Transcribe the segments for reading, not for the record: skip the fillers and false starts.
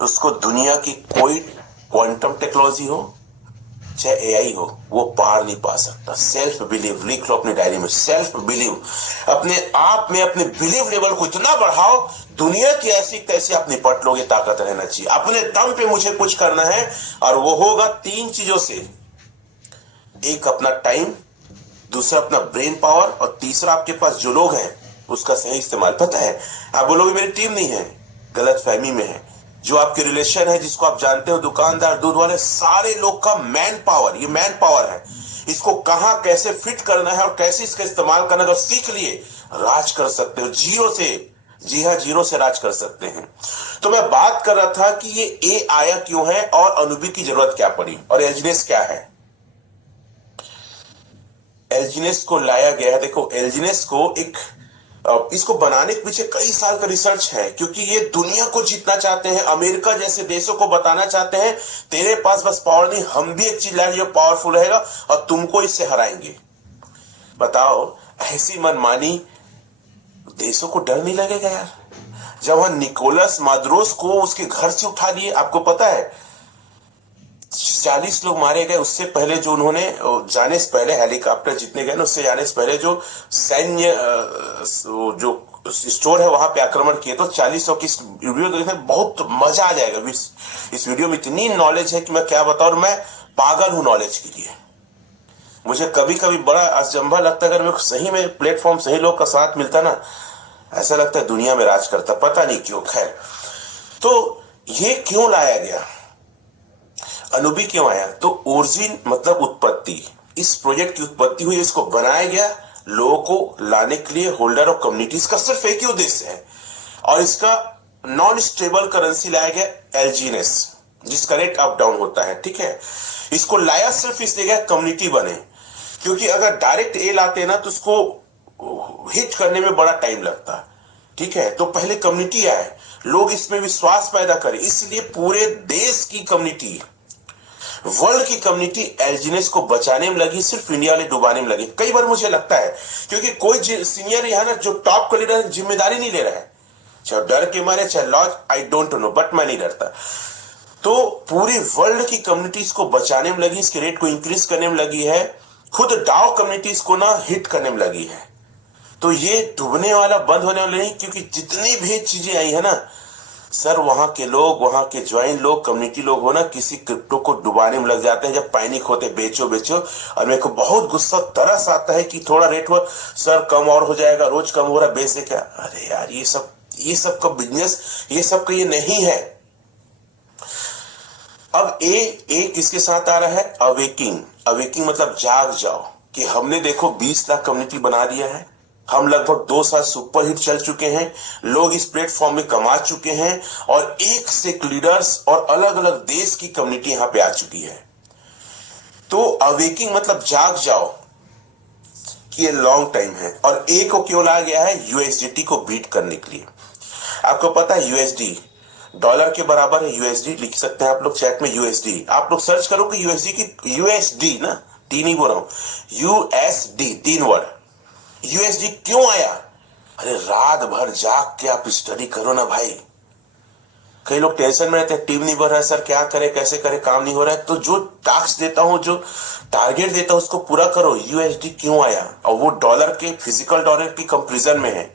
उसको दुनिया की कोई क्वांटम टेक्नोलॉजी हो चाहे एआई हो, वो पार नहीं पा सकता। सेल्फ बिलीव लिख लो अपनी डायरी में, सेल्फ बिलीव। अपने आप में अपने बिलीव लेवल को इतना बढ़ाओ, दुनिया की ऐसी तैसी आप निपट लोगे। ताकत रहना चाहिए, अपने दम पे मुझे कुछ करना है, और वो होगा 3 चीजों से। एक अपना टाइम, दूसरा अपना ब्रेन पावर, और तीसरा आपके पास जो लोग हैं उसका सही इस्तेमाल। पता है, आप बोलोगे मेरी टीम नहीं है, गलत फहमी में है। जो आपके रिलेशन है, जिसको आप जानते हो, दुकानदार, दूध वाले, सारे लोग का मैन पावर, ये मैन पावर है। इसको कहां कैसे फिट करना है और कैसे इसका इस्तेमाल करना है, अगर सीख लिए, राज कर सकते हो जीरो से। जी हाँ, जीरो से राज कर सकते हैं। तो मैं बात कर रहा था कि ये ए आया क्यों है, और अनुबी की जरूरत क्या पड़ी, और एलजीनेस क्या है। एल्जीनेस को लाया गया है। देखो, एल्जीनेस को इसको बनाने के पीछे कई साल का रिसर्च है, क्योंकि ये दुनिया को जीतना चाहते हैं। अमेरिका जैसे देशों को बताना चाहते हैं, तेरे पास बस पावर नहीं, हम भी एक चीज लाएंगे जो पावरफुल रहेगा और तुमको इससे हराएंगे। बताओ, ऐसी मनमानी देशों को डर नहीं लगेगा यार? जब वहां निकोलस मादुरोस को उसके घर से उठा लिए, आपको पता है 40 लोग मारे गए। उससे पहले जो उन्होंने जाने से पहले हेलीकॉप्टर जितने गए ना, उससे जाने से पहले जो सैन्य जो स्टोर है वहां पे आक्रमण किए। तो 40 की वीडियो देखने बहुत मजा आ जाएगा। इस वीडियो में इतनी नॉलेज है कि मैं क्या बताऊं, और मैं पागल हूं नॉलेज के लिए। मुझे कभी कभी बड़ा अचंभा लगता है, अगर मेरे सही में प्लेटफॉर्म सही लोग का साथ मिलता ना, ऐसा लगता है दुनिया में राज करता। पता नहीं क्यों। खैर, तो ये क्यों लाया गया, अनुबी क्यों आया? तो ओरिजिन मतलब उत्पत्ति। इस प्रोजेक्ट की उत्पत्ति हुई, इसको बनाया गया लोगों को लाने के लिए, होल्डर ऑफ कम्युनिटीज का सिर्फ एक ही उद्देश्य है। और इसका नॉन स्टेबल करेंसी लाया गया एलजीनेस, जिसका रेट अप डाउन होता है। ठीक है, इसको लाया सिर्फ इसलिए गया कम्युनिटी बने, क्योंकि अगर डायरेक्ट ए लाते ना तो उसको हिट करने में बड़ा टाइम लगता। ठीक है, तो पहले कम्युनिटी आए, लोग इसमें विश्वास पैदा करें, इसलिए पूरे देश की कम्युनिटी, वर्ल्ड की कम्युनिटी एल्जीनेस को बचाने में लगी, सिर्फ इंडिया वाले डुबाने में लगी। कई बार मुझे लगता है, क्योंकि कोई सीनियर यहां ना जो टॉप का लीडर जिम्मेदारी नहीं ले रहा है, चाहे डर के मारे चाहे लॉज, आई डोंट नो, बट मैं नहीं डरता। तो पूरी वर्ल्ड की कम्युनिटीज को बचाने में लगी, इसके रेट को इंक्रीज करने में लगी है, खुद डाउ कम्युनिटीज को ना हिट करने में लगी है। तो ये डूबने वाला बंद होने वाला नहीं, क्योंकि जितनी भी चीजें आई है ना सर, वहां के लोग, वहां के ज्वाइन लोग, कम्युनिटी लोग हो ना, किसी क्रिप्टो को डुबाने में लग जाते हैं। जब पैनिक होते बेचो बेचो, और मेरे को बहुत गुस्सा तरस आता है कि थोड़ा रेट हुआ सर, कम और हो जाएगा, रोज कम हो रहा है, बेच दे क्या? अरे यार, ये सब का बिजनेस, ये सब का ये नहीं है। अब ए किसके साथ आ रहा है? अवेकिंग। अवेकिंग मतलब जाग जाओ, कि हमने देखो 20 लाख कम्युनिटी बना दिया है, हम लगभग 2 साल सुपर हिट चल चुके हैं, लोग इस प्लेटफॉर्म में कमा चुके हैं, और एक से एक लीडर्स और अलग अलग देश की कम्युनिटी यहां पे आ चुकी है। तो अवेकिंग मतलब जाग जाओ, कि ये लॉन्ग टाइम है। और ए को क्यों लाया गया है? यूएसडीटी को बीट करने के लिए। आपको पता है यूएसडी डॉलर के बराबर है। यूएसडी लिख सकते हैं आप लोग चैट में, यूएसडी आप लोग सर्च करो कि यूएसडी की, यूएसडी ना, 3 ही बोल रहा हूं, यूएसडी 3 वर्ड। यूएसडी क्यों आया? अरे रात भर जाग के आप स्टडी करो ना भाई। कई लोग टेंशन में रहते हैं, टीम नहीं बढ़ रहा है सर, क्या करे कैसे करे, काम नहीं हो रहा है। तो जो टास्क देता हूं, जो टारगेट देता हूं, उसको पूरा करो। यूएसडी क्यों आया? और वो डॉलर के, फिजिकल डॉलर की कंपेरिजन में है।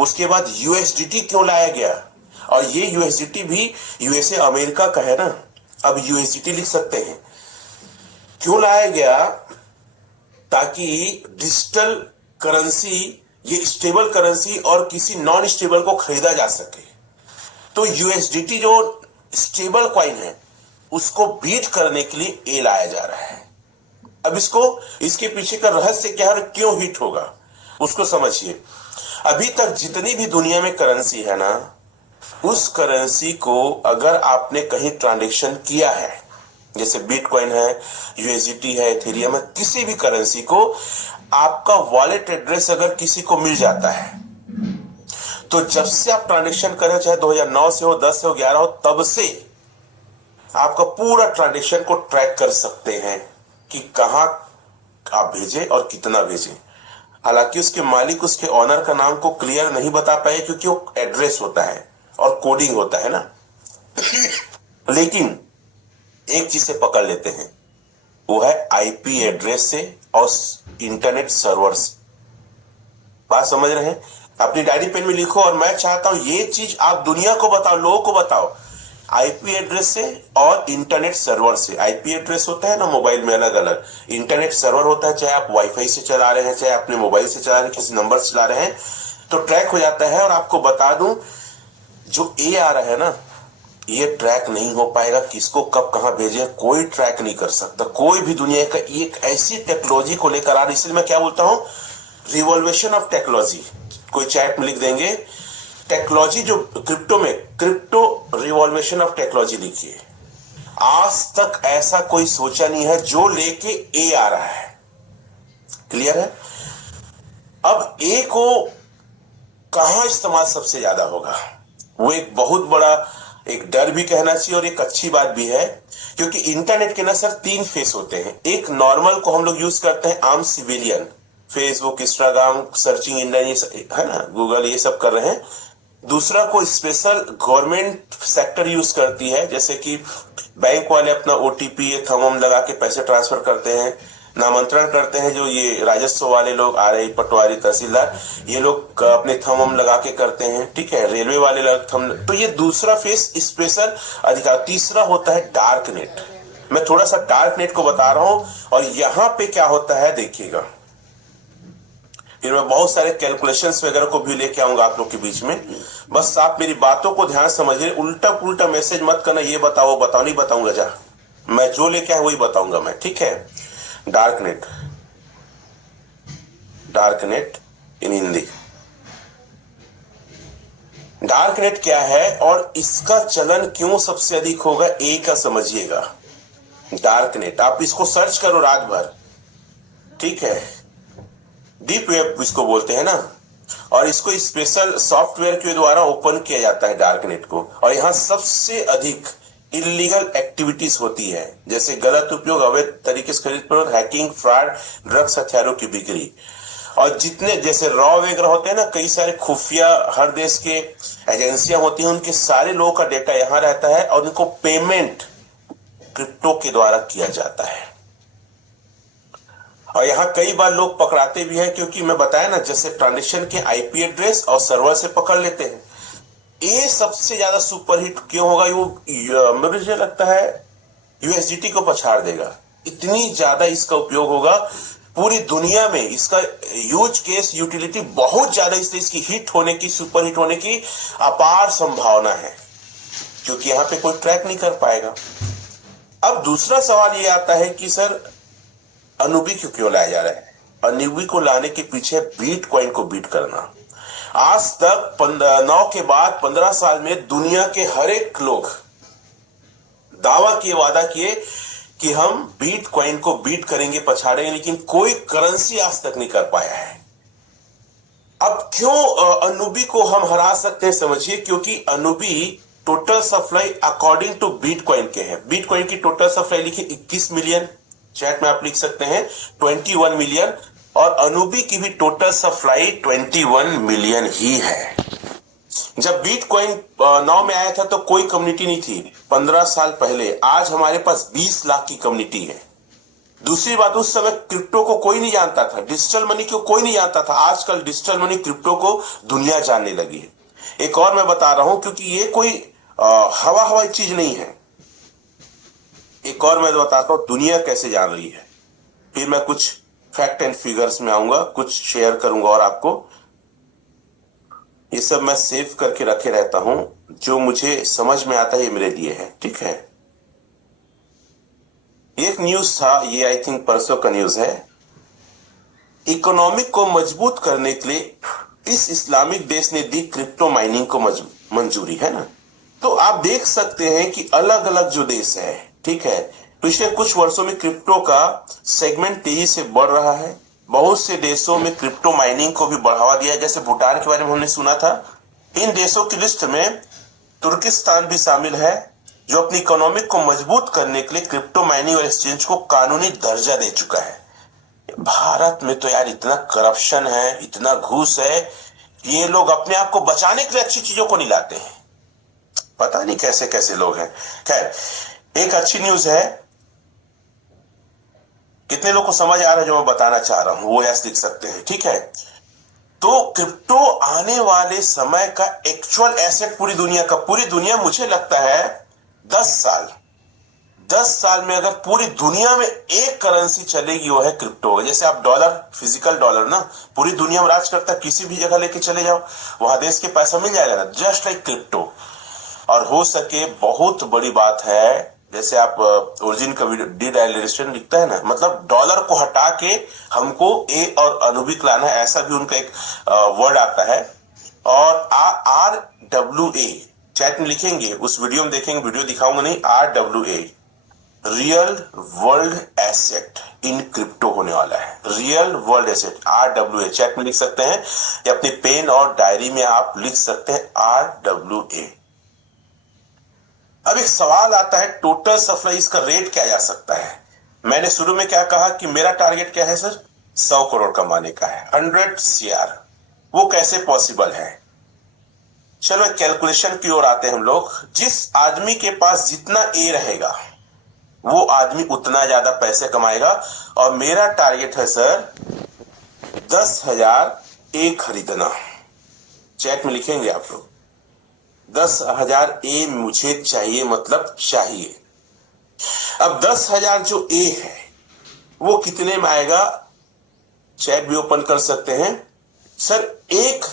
उसके बाद यूएसडीटी क्यों लाया गया? और ये यूएसडीटी भी यूएसए अमेरिका का है ना, अब यूएसडीटी लिख सकते हैं। क्यों लाया गया? ताकि डिजिटल करेंसी, ये स्टेबल करेंसी और किसी नॉन स्टेबल को खरीदा जा सके। तो यूएसडीटी जो स्टेबल कॉइन है, उसको बीट करने के लिए ए लाया जा रहा है। अब इसके पीछे का रहस्य क्या है, क्यों हिट होगा, उसको समझिए। अभी तक जितनी भी दुनिया में करेंसी है ना, उस करेंसी को अगर आपने कहीं ट्रांजैक्शन किया है, जैसे बिटकॉइन है, यूएसडीटी है, इथेरियम है, किसी भी करेंसी को आपका वॉलेट एड्रेस अगर किसी को मिल जाता है, तो जब से आप ट्रांजैक्शन करें, चाहे 2009 से हो, 10 से हो, 11 हो, तब से आपका पूरा ट्रांजैक्शन को ट्रैक कर सकते हैं कि कहां आप भेजे और कितना भेजे। हालांकि उसके मालिक, उसके ऑनर का नाम को क्लियर नहीं बता पाए, क्योंकि वो एड्रेस होता है और कोडिंग होता है ना। लेकिन एक चीज से पकड़ लेते हैं, वो है आईपी एड्रेस से और इंटरनेट सर्वर से। बात समझ रहे हैं? अपनी डायरी पेन में लिखो, और मैं चाहता हूं ये चीज आप दुनिया को बताओ, लोगों को बताओ। आईपी एड्रेस से और इंटरनेट सर्वर से। आईपी एड्रेस होता है ना मोबाइल में अलग अलग, इंटरनेट सर्वर होता है चाहे आप वाईफाई से चला रहे हैं, चाहे अपने मोबाइल से चला रहे हैं, किसी नंबर से चला रहे हैं, तो ट्रैक हो जाता है। और आपको बता दूं, जो ए आ रहा है ना, ये ट्रैक नहीं हो पाएगा, किसको कब कहां भेजे कोई ट्रैक नहीं कर सकता। कोई भी दुनिया का एक ऐसी टेक्नोलॉजी को लेकर आ रही, इसलिए मैं क्या बोलता हूं, रिवॉल्यूशन ऑफ टेक्नोलॉजी। कोई चैट में लिख देंगे टेक्नोलॉजी, जो क्रिप्टो में क्रिप्टो रिवॉल्यूशन ऑफ टेक्नोलॉजी लिखिए। आज तक ऐसा कोई सोचा नहीं है जो लेके ए आ रहा है। क्लियर है? अब ए को कहां इस्तेमाल सबसे ज्यादा होगा, वो एक बहुत बड़ा एक डर भी कहना चाहिए और एक अच्छी बात भी है, क्योंकि इंटरनेट के ना सर 3 फेस होते हैं। एक नॉर्मल को हम लोग यूज करते हैं, आम civilian, Facebook, Instagram, searching engine, ये है ना, गूगल, ये सब कर रहे हैं। दूसरा को स्पेशल गवर्नमेंट सेक्टर यूज करती है, जैसे कि बैंक वाले अपना ओटीपी या थंब लगा के पैसे ट्रांसफर करते हैं, नामांतरण करते हैं। जो ये राजस्व वाले लोग आ रहे, पटवारी, तहसीलदार, ये लोग अपने थंब लगा के करते हैं, ठीक है। रेलवे वाले लोग थंब, तो ये दूसरा फेस स्पेशल अधिकार। तीसरा होता है डार्क नेट। मैं थोड़ा सा डार्क नेट को बता रहा हूं, और यहां पे क्या होता है देखिएगा। फिर मैं बहुत सारे कैलकुलेशंस वगैरह को भी लेके आऊंगा आप लोग के बीच में। बस आप मेरी बातों को ध्यान समझिए, उल्टा पुल्टा मैसेज मत करना, ये बताओ वो बताओ, नहीं बताऊंगा। जा, मैं जो लेके आया वही बताऊंगा मैं, ठीक है। डार्क नेट, डार्क नेट इन हिंदी। डार्क नेट क्या है और इसका चलन क्यों सबसे अधिक होगा, ए का समझिएगा। डार्क नेट, आप इसको सर्च करो रात भर, ठीक है। डीप वेब इसको बोलते हैं ना, और इसको स्पेशल सॉफ्टवेयर के द्वारा ओपन किया जाता है डार्क नेट को। और यहां सबसे अधिक इलीगल एक्टिविटीज होती है, जैसे गलत उपयोग, अवैध तरीके से खरीद फरोख्त, हैकिंग, फ्रॉड, ड्रग्स, हथियारों की बिक्री। और जितने जैसे रॉ वगैरह होते हैं ना, कई सारे खुफिया हर देश के एजेंसियां होती हैं, उनके सारे लोगों का डेटा यहां रहता है, और उनको पेमेंट क्रिप्टो के द्वारा किया जाता है। और यहां कई बार लोग पकड़ाते भी हैं, क्योंकि मैं बताया ना, जैसे ट्रांजेक्शन के आईपी एड्रेस और सर्वर से पकड़ लेते हैं। ये सबसे ज्यादा सुपरहिट क्यों होगा, वो मुझे लगता है यूएसडीटी को पछाड़ देगा। इतनी ज्यादा इसका उपयोग होगा पूरी दुनिया में, इसका यूज केस यूटिलिटी बहुत ज्यादा, इसलिए इसकी हिट होने की, सुपरहिट होने की अपार संभावना है, क्योंकि यहां पे कोई ट्रैक नहीं कर पाएगा। अब दूसरा सवाल ये आता है कि सर अनुबी क्यों लाया जा रहा है। अनुबी को लाने के पीछे बिटकॉइन को बीट करना। आज तक 9 के बाद 15 साल में दुनिया के हर एक लोग दावा किए, वादा किए कि हम बिटकॉइन को बीट करेंगे, पछाड़ेंगे, लेकिन कोई करेंसी आज तक नहीं कर पाया है। अब क्यों अनुबी को हम हरा सकते हैं, समझिए। क्योंकि अनुबी total supply according to bitcoin के है। बिटकॉइन की टोटल सप्लाई लिखिए 21 मिलियन, चैट में आप लिख सकते हैं 21 मिलियन, और अनुबी की भी टोटल सप्लाई 21 मिलियन ही है। जब बिटकॉइन 9 में आया था तो कोई कम्युनिटी नहीं थी 15 साल पहले, आज हमारे पास 20 लाख की कम्युनिटी है। दूसरी बात, उस समय क्रिप्टो को कोई नहीं जानता था, डिजिटल मनी को कोई नहीं जानता था। आजकल डिजिटल मनी, क्रिप्टो को दुनिया जानने लगी है। एक और मैं बता रहा हूं, क्योंकि ये कोई हवाई चीज नहीं है। एक और मैं बताता हूं दुनिया कैसे जान रही है, फिर मैं कुछ फैक्ट एंड फिगर्स में आऊंगा, कुछ शेयर करूंगा और आपको। ये सब मैं सेव करके रखे रहता हूं, जो मुझे समझ में आता है ये मेरे लिए है, ठीक है। एक न्यूज था, ये आई थिंक परसों का न्यूज है। इकोनॉमिक को मजबूत करने के लिए इस इस्लामिक देश ने दी क्रिप्टो माइनिंग को मंजूरी, है ना। तो आप देख सकते हैं कि अलग अलग जो देश है, ठीक है, पिछले कुछ वर्षों में क्रिप्टो का सेगमेंट तेजी से बढ़ रहा है। बहुत से देशों में क्रिप्टो माइनिंग को भी बढ़ावा दिया, जैसे भूटान के बारे में हमने सुना था। इन देशों की लिस्ट में तुर्किस्तान भी शामिल है, जो अपनी इकोनॉमिक को मजबूत करने के लिए क्रिप्टो माइनिंग और एक्सचेंज को कानूनी दर्जा दे चुका है। भारत में तो यार इतना करप्शन है, इतना घूस है, ये लोग अपने आप को बचाने के लिए अच्छी चीजों को नहीं लाते हैं। पता नहीं कैसे कैसे लोग हैं। खैर, एक अच्छी न्यूज है। कितने लोग को समझ आ रहा है जो मैं बताना चाह रहा हूं, वो यस लिख सकते हैं, ठीक है। तो क्रिप्टो आने वाले समय का एक्चुअल एसेट पूरी दुनिया का, पूरी दुनिया मुझे लगता है 10 साल, 10 साल में अगर पूरी दुनिया में एक करेंसी चलेगी वो है क्रिप्टो। जैसे आप डॉलर, फिजिकल डॉलर ना पूरी दुनिया में राज करता है, किसी भी जगह लेके चले जाओ वहां देश के पैसा मिल जाएगा ना, जस्ट लाइक क्रिप्टो। और हो सके, बहुत बड़ी बात है, जैसे आप ओरिजिन का डिडाइलेशन लिखता है ना, मतलब डॉलर को हटा के हमको ए और अनुबिक लाना है, ऐसा भी उनका एक वर्ड आता है। और RWA चैट में लिखेंगे, उस वीडियो में देखेंगे, वीडियो दिखाऊंगा नहीं, RWA real world asset in crypto होने वाला है। Real world asset RWA chat में लिख सकते हैं या अपनी पेन और डायरी में आप लिख सकते हैं RWA। अब एक सवाल आता है, टोटल सप्लाई इसका रेट क्या जा सकता है। मैंने शुरू में क्या कहा कि मेरा टारगेट क्या है सर, 100 करोड़ कमाने का है, 100 CR। वो कैसे पॉसिबल है, चलो कैलकुलेशन की ओर आते हैं हम लोग। जिस आदमी के पास जितना ए रहेगा वो आदमी उतना ज्यादा पैसे कमाएगा। और मेरा टारगेट है सर 10,000 ए खरीदना। चैट में लिखेंगे आप लोग, 10,000 ए मुझे चाहिए, मतलब चाहिए। अब 10,000 जो ए है वो कितने में आएगा, चैट भी ओपन कर सकते हैं सर। एक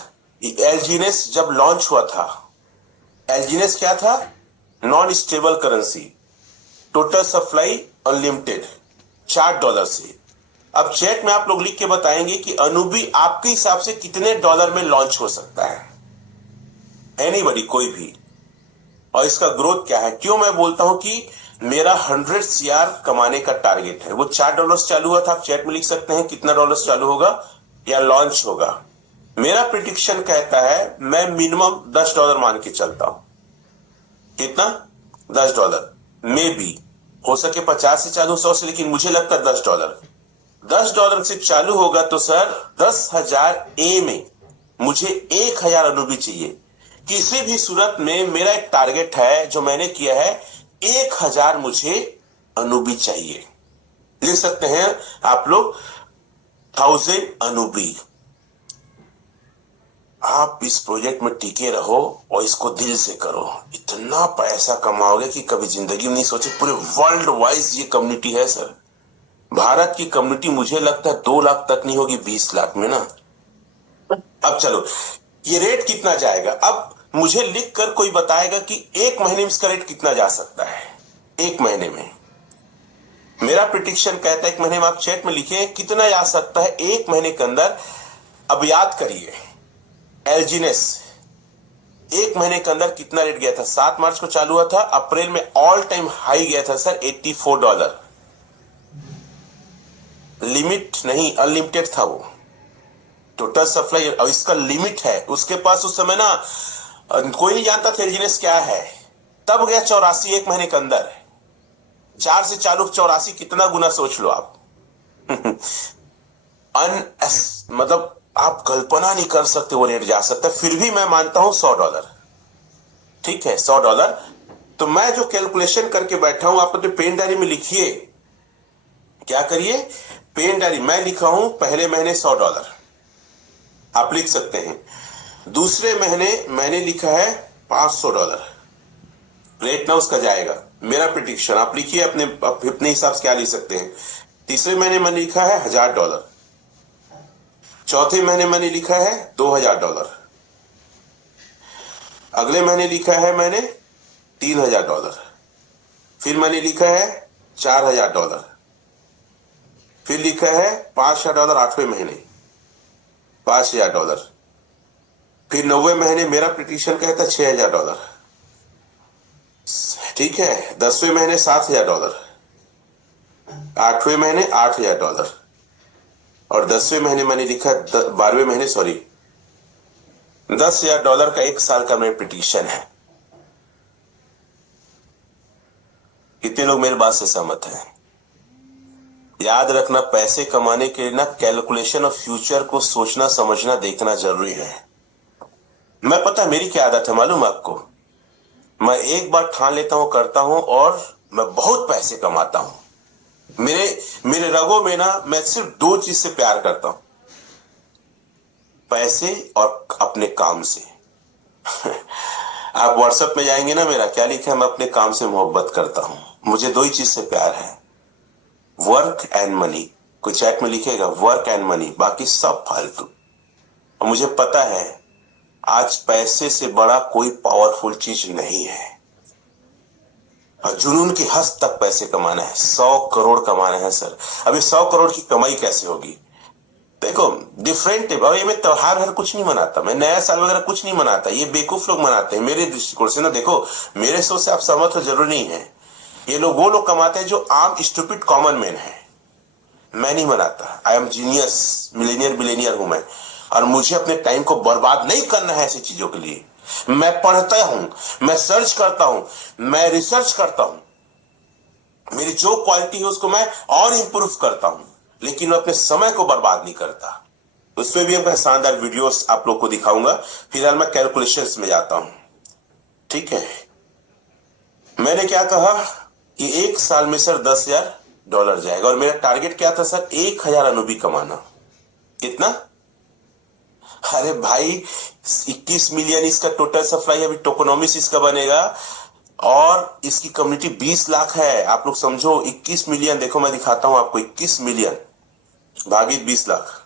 एलजीनेस जब लॉन्च हुआ था, एलजीनेस क्या था, non stable currency, total supply unlimited, $4 से। अब चैट में आप लोग लिख के बताएंगे कि अनुबी आपके हिसाब से कितने डॉलर में लॉन्च हो सकता है, एनीबडी, कोई भी। और इसका ग्रोथ क्या है। क्यों मैं बोलता हूं कि मेरा 100 CR कमाने का टारगेट है। वो $4 चालू हुआ था, आप चैट में लिख सकते हैं कितना डॉलर चालू होगा या लॉन्च होगा। मेरा प्रिडिक्शन कहता है, मैं मिनिमम $10 मान के चलता हूं। कितना, $10 में भी हो सके 50 से चालू, 100 से, लेकिन मुझे लगता है $10। $10 से चालू होगा तो सर 10,000 ए में मुझे 1,000 अनुबी चाहिए। किसी भी सूरत में मेरा एक टारगेट है जो मैंने किया है, 1,000 मुझे अनुबी चाहिए। लिख सकते हैं आप लोग 1000 अनुबी। आप इस प्रोजेक्ट में टिके रहो और इसको दिल से करो, इतना पैसा कमाओगे कि कभी जिंदगी में नहीं सोचे। पूरे वर्ल्ड वाइज ये कम्युनिटी है सर। भारत की कम्युनिटी मुझे लगता है 2 लाख तक नहीं होगी, 20 लाख में ना। अब चलो, ये रेट कितना जाएगा। अब मुझे लिख कर कोई बताएगा कि एक महीने में इसका रेट कितना जा सकता है। एक महीने में मेरा प्रिडिक्शन कहता है, एक महीने में आप चैट में लिखिए कितना जा सकता है एक महीने के अंदर। अब याद करिए, एलजीनेस एक महीने के अंदर कितना रेट गया था। 7 मार्च को चालू हुआ था, अप्रैल में ऑल टाइम हाई गया था सर, $84। लिमिट नहीं, अनलिमिटेड था वो टोटल सप्लाई। और इसका लिमिट है उसके पास। उस समय ना कोई नहीं जानता था एलजीनेस क्या है। तब गया 84 एक महीने के अंदर। 4 से चालू 84, कितना गुना सोच लो आप। मतलब आप कल्पना नहीं कर सकते वो रेट जा सकता है। फिर भी मैं मानता हूं $100, ठीक है, $100। तो मैं जो कैलकुलेशन करके बैठा हूं, आप अपने पेन डायरी में लिखिए। क्या करिए, पेन डायरी मैं लिखा हूं, पहले महीने $100 आप लिख सकते हैं। दूसरे महीने मैंने लिखा है $500 रेट ना उसका जाएगा। मेरा प्रिडिक्शन आप लिखिए अपने हिसाब से क्या लिख सकते हैं। तीसरे महीने मैंने लिखा है $1000। चौथे महीने मैंने लिखा है $2000। अगले महीने लिखा है मैंने $3000। फिर मैंने लिखा है $4000। फिर लिखा है $5000 8वें महीने, $5000। फिर 90वें महीने मेरा प्रिडिक्शन कहता है $6000, ठीक है। 10वें महीने $7000, 8वें महीने $8000 और 10वें महीने मैंने लिखा 12वें महीने $10,000 का 1 साल का मेरा प्रिडिक्शन है। कितने लोग मेरी बात से सहमत हैं। याद रखना, पैसे कमाने के लिए ना कैलकुलेशन ऑफ फ्यूचर को सोचना समझना देखना जरूरी है। मैं पता मेरी क्या आदत है मालूम आपको, मैं एक बार ठान लेता हूं, करता हूं और मैं बहुत पैसे कमाता हूं। मेरे मेरे रगों में ना, मैं सिर्फ दो चीज से प्यार करता हूं, पैसे और अपने काम से। आप व्हाट्सएप में जाएंगे ना, मेरा क्या लिखा है, मैं अपने काम से मोहब्बत करता हूं। मुझे दो ही चीज से प्यार है, वर्क एंड मनी। कोई चैट में लिखेगा वर्क एंड मनी, बाकी सब फालतू। और मुझे पता है आज पैसे से बड़ा कोई पावरफुल चीज नहीं है। और जुनून की हद तक पैसे कमाना है, 100 करोड़ कमाना है सर। अभी 100 करोड़ की कमाई कैसे होगी? देखो डिफरेंट है। और ये मैं त्योहार हर कुछ नहीं मनाता, मैं नया साल वगैरह कुछ नहीं मनाता, ये बेवकूफ लोग मनाते हैं मेरे दृष्टिकोण से ना। देखो मेरे सोच से आप सहमत हो जरूरी नहीं है। ये लोग वो लोग कमाते हैं जो आम स्टूपिड कॉमन मैन है। मैं नहीं मनाता। I am genius, Millionaire billionaire हूं मैं। और मुझे अपने टाइम को बर्बाद नहीं करना है ऐसी चीजों के लिए। मैं पढ़ता हूं, मैं सर्च करता हूं, मैं रिसर्च करता हूं, मेरी जो क्वालिटी है उसको मैं और इंप्रूव करता हूं, लेकिन मैं अपने समय को बर्बाद नहीं करता। उसमें भी मैं शानदार वीडियोस आप लोग को दिखाऊंगा। फिलहाल मैं कैलकुलेशंस में जाता हूं, ठीक है। मैंने क्या कहा कि एक साल में सर $10,000 जाएगा, और मेरा टारगेट क्या था सर, 1,000 अनुभवी कमाना। कितना? अरे भाई 21 मिलियन इसका टोटल सप्लाई है, अभी टोकोनॉमिक्स इसका बनेगा, और इसकी कम्युनिटी 20 लाख है। आप लोग समझो 21 मिलियन, देखो मैं दिखाता हूं आपको, 21 मिलियन भागित 20 लाख।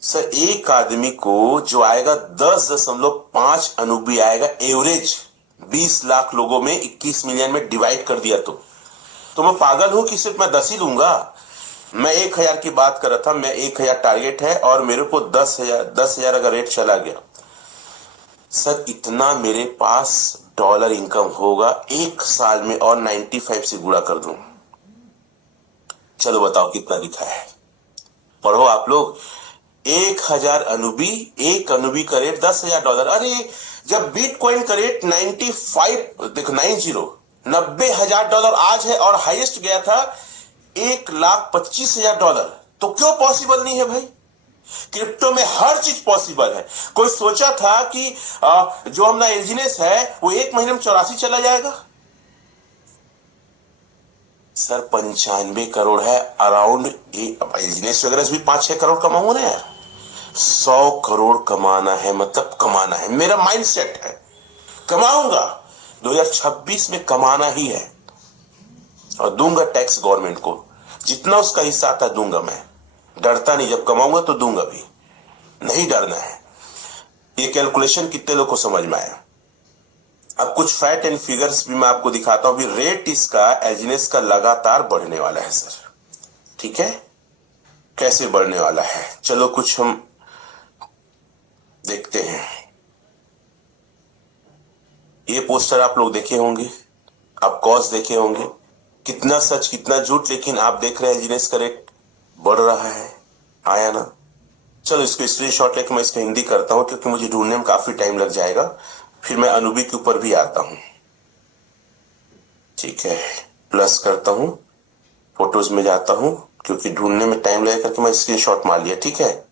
सर एक आदमी को जो आएगा 10.5 अनुभवी आएगा एवरेज। 20 लाख लोगों में 21 मिलियन में डिवाइड कर दिया तो मैं पागल हूं कि सिर्फ मैं 10 ही दूंगा? मैं 1,000 की बात कर रहा था, मैं 1,000 टारगेट है और मेरे को 10,000 अगर रेट चला गया सर, इतना मेरे पास डॉलर इनकम होगा एक साल में, और 95 से गुणा कर दूं। चलो बताओ कितना लिखा है, पढ़ो आप लोग। 1,000 अनुबी, एक अनुबी का रेट $10,000। अरे जब बिटकॉइन का रेट 95, देखो 90,000 आज है, और हाईएस्ट गया था $1,25,000। तो क्यों पॉसिबल नहीं है भाई? क्रिप्टो में हर चीज पॉसिबल है। कोई सोचा था कि जो हमारा एलजीनेस है वो एक महीने में 84 चला जाएगा? सर 95 करोड़ है अराउंड। एलजीनेस वगैरह भी 5-6 करोड़ कमाऊंगा ना यार। 100 करोड़ कमाना है, मतलब कमाना है, मेरा माइंडसेट है। कमाऊंगा, 2026 में कमाना ही है, और दूंगा टैक्स गवर्नमेंट को, जितना उसका हिस्सा आता दूंगा। मैं डरता नहीं, जब कमाऊंगा तो दूंगा भी, नहीं डरना है। ये कैलकुलेशन कितने लोग को समझ में आया? अब कुछ फैक्ट एंड फिगर्स भी मैं आपको दिखाता हूं। भी रेट इसका एलजीनेस का लगातार बढ़ने वाला है सर, ठीक है। कैसे बढ़ने वाला है, चलो कुछ हम देखते हैं। ये पोस्टर आप लोग देखे होंगे, आप कॉस्ट देखे होंगे, कितना सच कितना झूठ, लेकिन आप देख रहे हैं एलजीनेस का रेट बढ़ रहा है। आया ना? चलो इसको स्क्रीनशॉट लेकर मैं इसका हिंदी करता हूं, क्योंकि मुझे ढूंढने में काफी टाइम लग जाएगा। फिर मैं अनुबी के ऊपर भी आता हूं, ठीक है। प्लस करता हूं, फोटोज में जाता हूं, क्योंकि ढूंढने में टाइम लगेगा, तो मैं स्क्रीनशॉट मार लिया, ठीक है।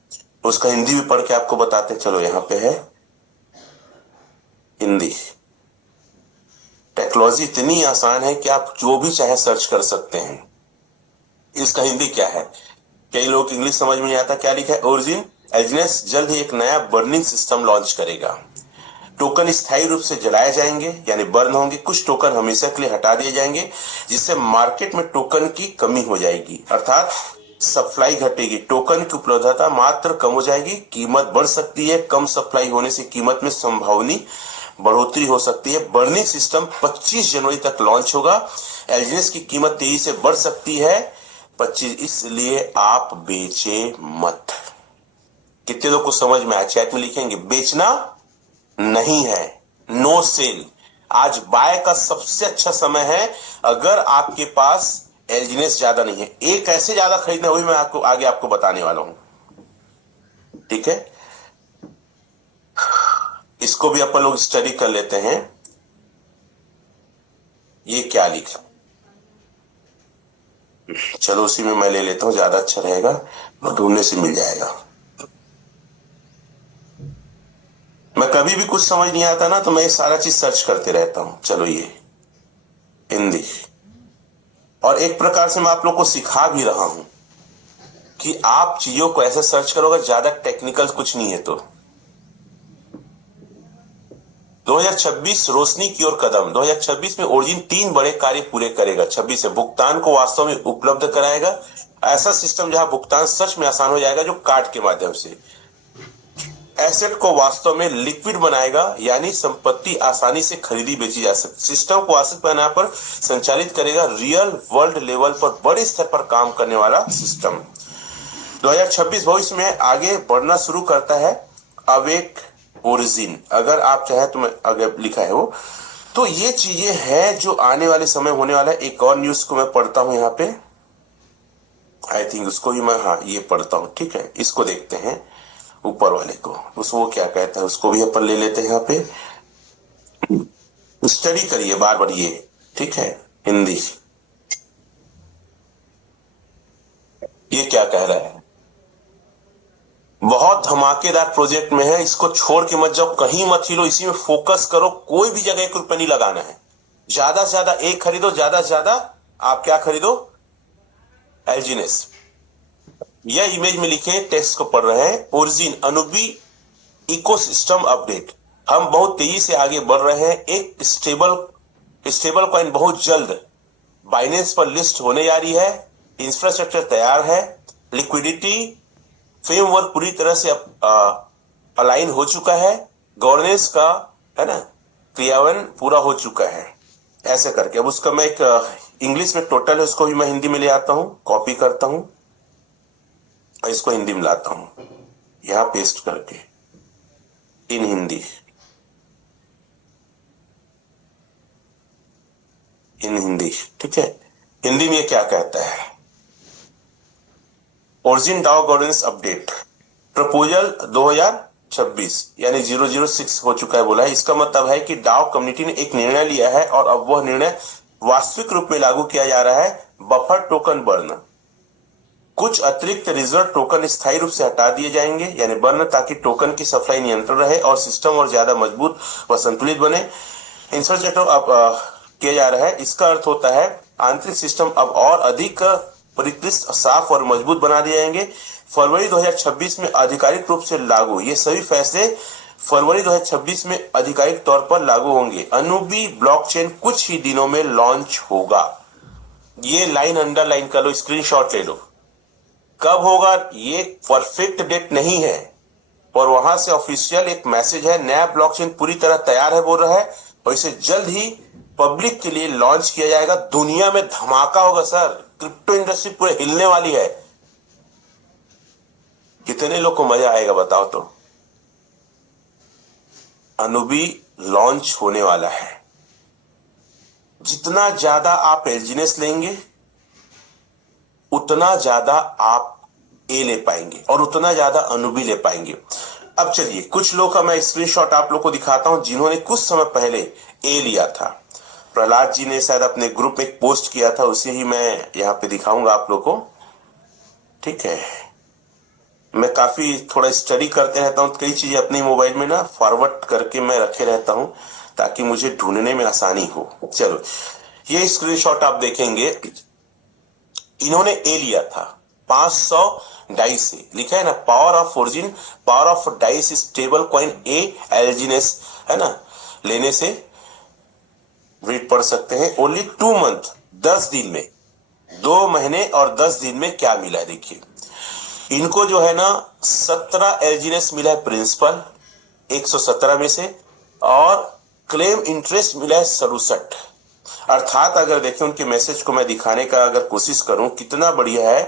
उसका हिंदी भी पढ़ के आपको बताते हैं। चलो यहाँ पे है हिंदी। टेक्नोलॉजी इतनी आसान है कि आप जो भी चाहे सर्च कर सकते हैं। इसका हिंदी क्या है, कई लोग इंग्लिश समझ में नहीं आता। क्या लिखा है, ओरिजिन एलजीनेस जल्द ही एक नया बर्निंग सिस्टम लॉन्च करेगा। टोकन स्थायी रूप से जलाए जाएंगे, यानी बर्न होंगे। कुछ टोकन हमेशा के लिए हटा दिए जाएंगे, जिससे मार्केट में टोकन की कमी हो जाएगी, अर्थात सप्लाई घटेगी, टोकन की उपलब्धता मात्र कम हो जाएगी, कीमत बढ़ सकती है। कम सप्लाई होने से कीमत में संभावनी बढ़ोतरी हो सकती है। बर्निंग सिस्टम 25 जनवरी तक लॉन्च होगा। एलजीनेस की कीमत तेजी से बढ़ सकती है 25, इसलिए आप बेचे मत। कितने लोग को समझ में आया? चैट में लिखेंगे। बेचना नहीं है, नो सेल। आज बाय का सबसे अच्छा समय है, अगर आपके पास एलजीनेस ज्यादा नहीं है। एक ऐसे ज्यादा खरीदना, वही मैं आपको आगे आपको बताने वाला हूं, ठीक है। इसको भी अपन लोग स्टडी कर लेते हैं। ये क्या लिखा, चलो उसी में मैं ले लेता हूं, ज्यादा अच्छा रहेगा, और ढूंढने से मिल जाएगा। मैं कभी भी कुछ समझ नहीं आता ना तो मैं ये सारा चीज सर्च करते रहता हूं। चलो ये हिंदी, और एक प्रकार से मैं आप लोग को सिखा भी रहा हूं कि आप चीजों को ऐसे सर्च करोगे, ज्यादा टेक्निकल कुछ नहीं है। तो 2026 रोशनी की ओर कदम। 2026 में ओरिजिन 3 बड़े कार्य पूरे करेगा। 26 से भुगतान को वास्तव में उपलब्ध कराएगा, ऐसा सिस्टम जहां भुगतान सच में आसान हो जाएगा, जो कार्ड के माध्यम से। एसेट को वास्तव में लिक्विड बनाएगा, यानी संपत्ति आसानी से खरीदी बेची जा सकती। सिस्टम को आर्थिक पैमाने पर संचालित करेगा, रियल वर्ल्ड लेवल पर बड़े स्तर पर काम करने वाला सिस्टम। 2026 भविष्य में आगे बढ़ना शुरू करता है। अवेक ओरिजिन, अगर आप चाहे तो मैं अगर लिखा है वो, तो ये चीजें हैं जो आने वाले समय होने वाला है। एक और न्यूज को मैं पढ़ता हूं यहाँ पे, आई थिंक उसको भी मैं, हाँ ये पढ़ता हूं, ठीक है। इसको देखते हैं ऊपर वाले को, उसको क्या कहता है, उसको भी अपन ले लेते हैं यहाँ पे। स्टडी करिए बार बार ये, ठीक है। हिंदी, ये क्या कह रहा है? बहुत धमाकेदार प्रोजेक्ट में है, इसको छोड़ के मत जाओ, कहीं मत हिलो, इसी में फोकस करो। कोई भी जगह 1 रुपया नहीं लगाना है। ज्यादा से ज्यादा एक खरीदो, ज्यादा से ज्यादा आप क्या खरीदो? एल्जीनेस। यह इमेज में लिखे टेक्स्ट को पढ़ रहे हैं। ओरिजिन अनुबी इकोसिस्टम अपडेट। हम बहुत तेजी से आगे बढ़ रहे हैं। एक स्टेबल कॉइन बहुत जल्द बाइनेंस पर लिस्ट होने जा रही है। इंफ्रास्ट्रक्चर तैयार है। लिक्विडिटी फ्रेमवर्क पूरी तरह से अलाइन हो चुका है। गवर्नेंस का, है ना, क्रियान्वयन पूरा हो चुका है। ऐसे करके अब उसका मैं एक इंग्लिश में टोटल है, उसको भी मैं हिंदी में ले आता हूं, कॉपी करता हूं, इसको हिंदी में लाता हूं, यहां पेस्ट करके इन हिंदी, इन हिंदी, ठीक है। हिंदी में क्या कहता है? Origin DAO governance update proposal 2026 यानी 006 हो चुका है बोला है। इसका मतलब है कि डाओ कम्युनिटी ने एक निर्णय लिया है और अब वह निर्णय वास्तविक रूप में लागू किया जा रहा है। बफर टोकन बर्न, कुछ अतिरिक्त रिजर्व टोकन स्थायी रूप से हटा दिए जाएंगे, यानी बर्न, ताकि टोकन की सप्लाई नियंत्रण रहे और सिस्टम और ज्यादा मजबूत व संतुलित बने। इंफ्रास्ट्रक्चर अब किया जा रहा है। इसका अर्थ होता है आंतरिक सिस्टम अब और अधिक परिष्कृत, साफ और मजबूत बना दिए जाएंगे। फरवरी 2026 में आधिकारिक रूप से लागू। ये सभी फैसले फरवरी 2026 में आधिकारिक तौर पर लागू होंगे। अनुबी ब्लॉकचेन कुछ ही दिनों में लॉन्च होगा। ये लाइन अंडरलाइन कर लो, स्क्रीनशॉट ले लो। कब होगा ये परफेक्ट डेट नहीं है, और वहां से ऑफिशियल एक मैसेज है, नया ब्लॉकचेन पूरी तरह तैयार है बोल रहा है, और इसे जल्द ही पब्लिक के लिए लॉन्च किया जाएगा। दुनिया में धमाका होगा सर, क्रिप्टो इंडस्ट्री पूरे हिलने वाली है। कितने लोग को मजा आएगा बताओ तो। अनुबी लॉन्च होने वाला है। जितना ज्यादा आप एल्जीनेस लेंगे उतना ज्यादा आप ए ले पाएंगे और उतना ज्यादा अनुबी ले पाएंगे। अब चलिए कुछ लोग का मैं स्क्रीनशॉट आप लोग को दिखाता हूं जिन्होंने कुछ समय पहले ए लिया था। प्रहलाद जी ने शायद अपने ग्रुप में एक पोस्ट किया था, उसे ही मैं यहाँ पे दिखाऊंगा आप लोग को, ठीक है। मैं काफी थोड़ा स्टडी करते रहता हूँ, कई चीजें अपने मोबाइल में ना फॉरवर्ड करके मैं रखे रहता हूँ ताकि मुझे ढूंढने में आसानी हो। चलो ये स्क्रीनशॉट आप देखेंगे, इन्होंने ए लिया था 500 डाइस से, लिखा है ना power of origin, power of dice stable coin ए एल्जीनेस, है ना, लेने से रीड पढ़ सकते हैं। ओनली 2 मंथ, 10 दिन में, 2 महीने और 10 दिन में क्या मिला है देखिए। इनको जो है ना 17 एल्जीनेस मिला है प्रिंसिपल 117 में से, और क्लेम इंटरेस्ट मिला है 67। अर्थात अगर देखें उनके मैसेज को मैं दिखाने का अगर कोशिश करूं कितना बढ़िया है।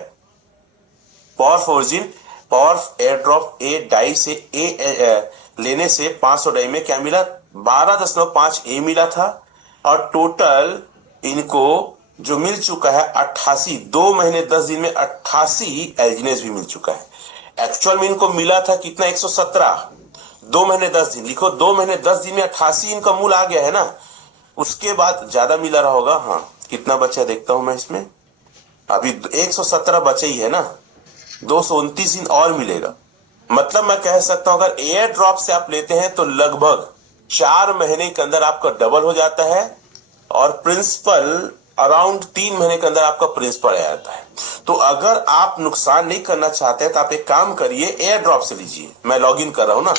Power of origin, power airdrop ए डाई से ए लेने से 500 डाई में क्या मिला, 12.5 ए मिला था, और टोटल इनको जो मिल चुका है 88, 2 महीने 10 दिन में 88 एल्जीनेस भी मिल चुका है। एक्चुअल में इनको मिला था कितना, 117, 2 महीने 10 दिन, लिखो 2 महीने 10 दिन में 88 इनका मूल आ गया है ना। उसके बाद ज्यादा मिला रहा होगा, हाँ कितना बचा देखता हूं मैं इसमें, अभी 117 बचे ही है ना, 229 दिन और मिलेगा। मतलब मैं कह सकता हूं अगर एयर ड्रॉप से आप लेते हैं तो लगभग 4 महीने के अंदर आपका डबल हो जाता है, और प्रिंसिपल अराउंड 3 महीने के अंदर आपका प्रिंसिपल आ जाता है। तो अगर आप नुकसान नहीं करना चाहते हैं तो आप एक काम करिए, एयर ड्रॉप से लीजिए। मैं लॉग इन कर रहा हूं ना।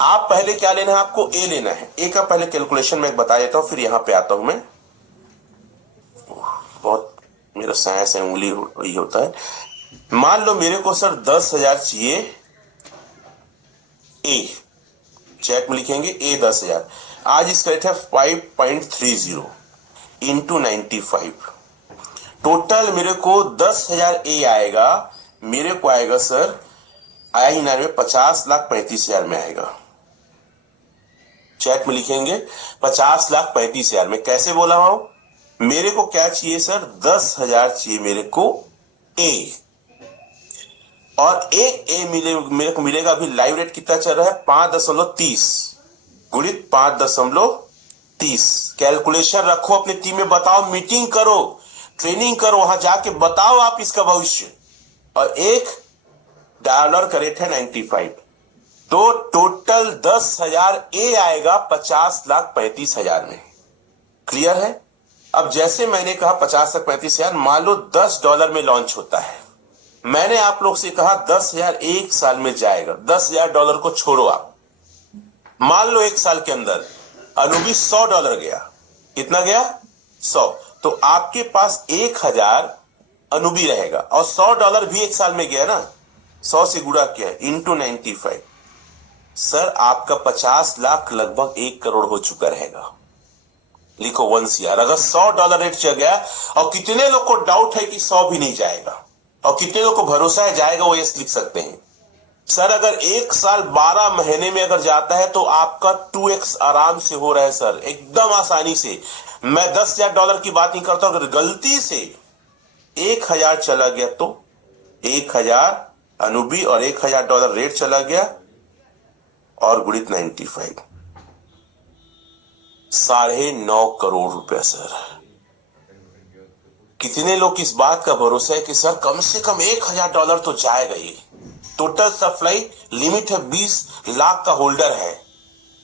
आप पहले क्या लेना है, आपको ए लेना है। ए का पहले कैलकुलेशन मैं बता देता हूं, फिर यहां पे आता हूं मैं। बहुत मेरा साइंस है, उंगली वही होता है। मान लो मेरे को सर 10,000 चाहिए ए, चेक में लिखेंगे ए 10,000। आज इसका रेट है 5.30 इंटू 95। टोटल मेरे को 10,000 ए आएगा। मेरे को आएगा सर आया ही ना में 50,35,000 में आएगा। चैट में लिखेंगे 50,35,000 में। कैसे बोला हूं, मेरे को क्या चाहिए सर, 10,000 चाहिए मेरे को ए, और एक ए मेरे को मिलेगा। अभी लाइव रेट कितना चल रहा है, 5.30 गुणित 5.30। कैलकुलेशन रखो अपनी टीम में, बताओ, मीटिंग करो, ट्रेनिंग करो, वहां जाके बताओ आप इसका भविष्य। और $1 का रेट है 95, तो टोटल 10,000 ए आएगा 50,35,000 में। क्लियर है। अब जैसे मैंने कहा 50,35,000, मान लो $10 में लॉन्च होता है। मैंने आप लोग से कहा 10,000 एक साल में जाएगा। $10,000 को छोड़ो आप, मान लो एक साल के अंदर अनुबी $100 गया। कितना गया, 100। तो आपके पास 1,000 अनुबी रहेगा, और $100 भी एक साल में गया ना, 100 से गुणा किया इंटू 95। सर आपका 50 लाख लगभग 1 करोड़ हो चुका रहेगा। लिखो 1 CR। अगर $100 रेट चल गया, और कितने लोग को डाउट है कि 100 भी नहीं जाएगा, और कितने लोग को भरोसा है जाएगा, वो यस लिख सकते हैं। सर अगर एक साल 12 महीने में अगर जाता है तो आपका 2x आराम से हो रहा है सर, एकदम आसानी से। मैं $10,000 की बात नहीं करता, अगर गलती से 1,000 चला गया तो 1,000 अनुबी और $1,000 रेट चला गया, और गुणित 95, 9.5 करोड़ रुपए सर। कितने लोग इस बात का भरोसा है कि सर कम से कम $1,000 तो जाएगा ही। टोटल सप्लाई लिमिट है 20 लाख का होल्डर है,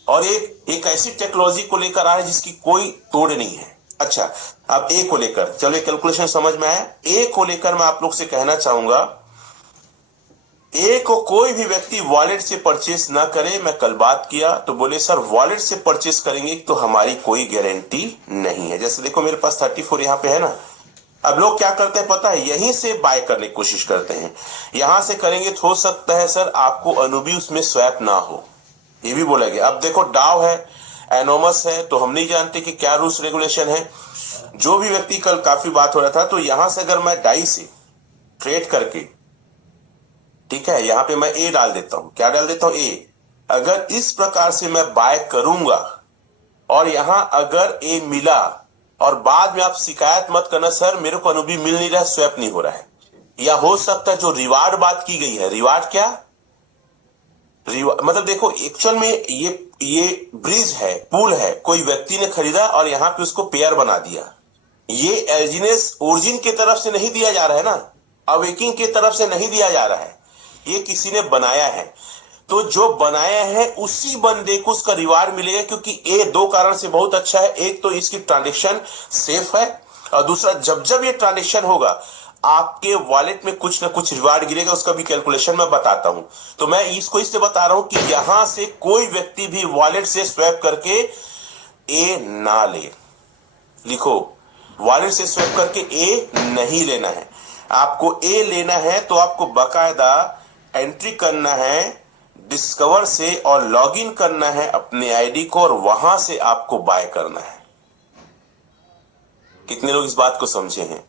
और एक ऐसी टेक्नोलॉजी को लेकर आ रहा है जिसकी कोई तोड़ नहीं है। अच्छा, अब ए को लेकर चलो, कैलकुलेशन समझ में आया। ए को लेकर मैं आप लोग से कहना चाहूंगा, ए को कोई भी व्यक्ति वॉलेट से परचेस ना करे। मैं कल बात किया तो बोले सर वॉलेट से परचेस करेंगे तो हमारी कोई गारंटी नहीं है। जैसे देखो मेरे पास 34 यहाँ पे है ना। अब लोग क्या करते हैं पता है, यहीं से बाय करने की कोशिश करते हैं। यहां से करेंगे तो हो सकता है सर आपको अनुबी उसमें स्वैप ना हो, ये भी बोला गया। अब देखो डाउ है, एनोमस है, तो हम नहीं जानते कि क्या रूल्स रेगुलेशन है। जो भी व्यक्ति, कल काफी बात हो रहा था, तो यहां से अगर मैं डाई से ट्रेड करके, ठीक है, यहां पे मैं ए डाल देता हूं। क्या डाल देता हूं, ए। अगर इस प्रकार से मैं बाय करूंगा, और यहां अगर ए मिला, और बाद में आप शिकायत मत करना सर मेरे को अनुबी मिल नहीं रहा है, स्वैप नहीं हो रहा है। या हो सकता है जो रिवार्ड बात की गई है, रिवार्ड क्या, मतलब देखो एक्चुअल में ये ब्रिज है, पुल है, कोई व्यक्ति ने खरीदा और यहां पे उसको पेयर बना दिया। ये एल्जिनेस ओरिजिन की तरफ से नहीं दिया जा रहा है ना, अवेकिंग की तरफ से नहीं दिया जा रहा है, ये किसी ने बनाया है। तो जो बनाया है उसी बंदे को उसका रिवार्ड मिलेगा, क्योंकि ए 2 कारण से बहुत अच्छा है। एक तो इसकी ट्रांजेक्शन सेफ है, और दूसरा जब जब ये ट्रांजेक्शन होगा आपके वॉलेट में कुछ ना कुछ रिवार्ड गिरेगा। उसका भी कैलकुलेशन मैं बताता हूं। तो मैं इसको इससे बता रहा हूं कि यहां से कोई व्यक्ति भी वॉलेट से स्वैप करके ए ना ले। लिखो, वॉलेट से स्वैप करके ए नहीं लेना है। आपको ए लेना है तो आपको बाकायदा एंट्री करना है डिस्कवर से, और लॉगिन करना है अपने आईडी को, और वहां से आपको बाय करना है। कितने लोग इस बात को समझे हैं।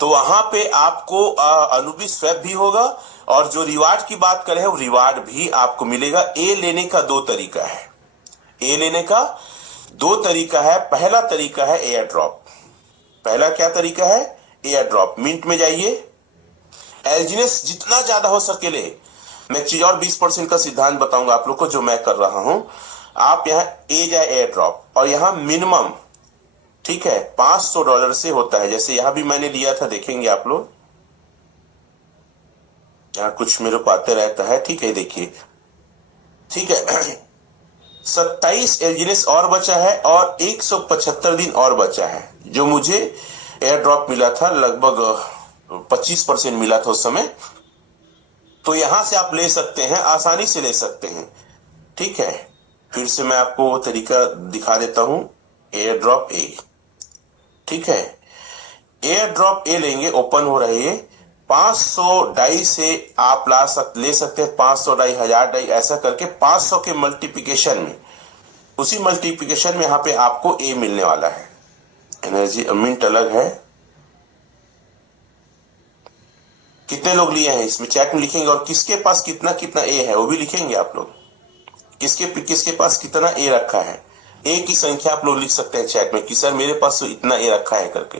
तो वहां पे आपको अनुबी स्वैप भी होगा, और जो रिवार्ड की बात करें वो रिवार्ड भी आपको मिलेगा। ए लेने का 2 तरीका है। ए लेने का 2 तरीका है। पहला तरीका है एयर ड्रॉप। पहला क्या तरीका है, एयर ड्रॉप। मिंट में जाइए, एल्जिनेस जितना ज्यादा हो सके ले। मैं एक चीज और 20% का सिद्धांत बताऊंगा आप लोग को जो मैं कर रहा हूं। आप यहां ए जाए एयर ड्रॉप, और यहां मिनिमम, ठीक है, $500 से होता है। जैसे यहां भी मैंने लिया था, देखेंगे आप लोग, यहाँ कुछ मेरे को आते रहता है, ठीक है, देखिए, ठीक है। 27 एलजीनेस और बचा है और 175 दिन और बचा है, जो मुझे एयर ड्रॉप मिला था, लगभग 25% मिला था उस समय। तो यहां से आप ले सकते हैं, आसानी से ले सकते हैं, ठीक है। फिर से मैं आपको वो तरीका दिखा देता हूं, एयर ड्रॉप ए, ठीक है। एयर ड्रॉप ए लेंगे, ओपन हो रही है। 500 डाई से आप ले सकते हैं, 500 डाई, 1000 डाई, ऐसा करके 500 के मल्टीप्लिकेशन में, उसी मल्टीप्लिकेशन में यहाँ पे आपको ए मिलने वाला है। एनर्जी मिंट अलग है। कितने लोग लिए हैं इसमें चैट में लिखेंगे, और किसके पास कितना कितना ए है वो भी लिखेंगे आप लोग। किसके किसके पास कितना ए रखा है, ए की संख्या आप लोग लिख सकते हैं चैट में कि सर मेरे पास तो इतना ए रखा है करके।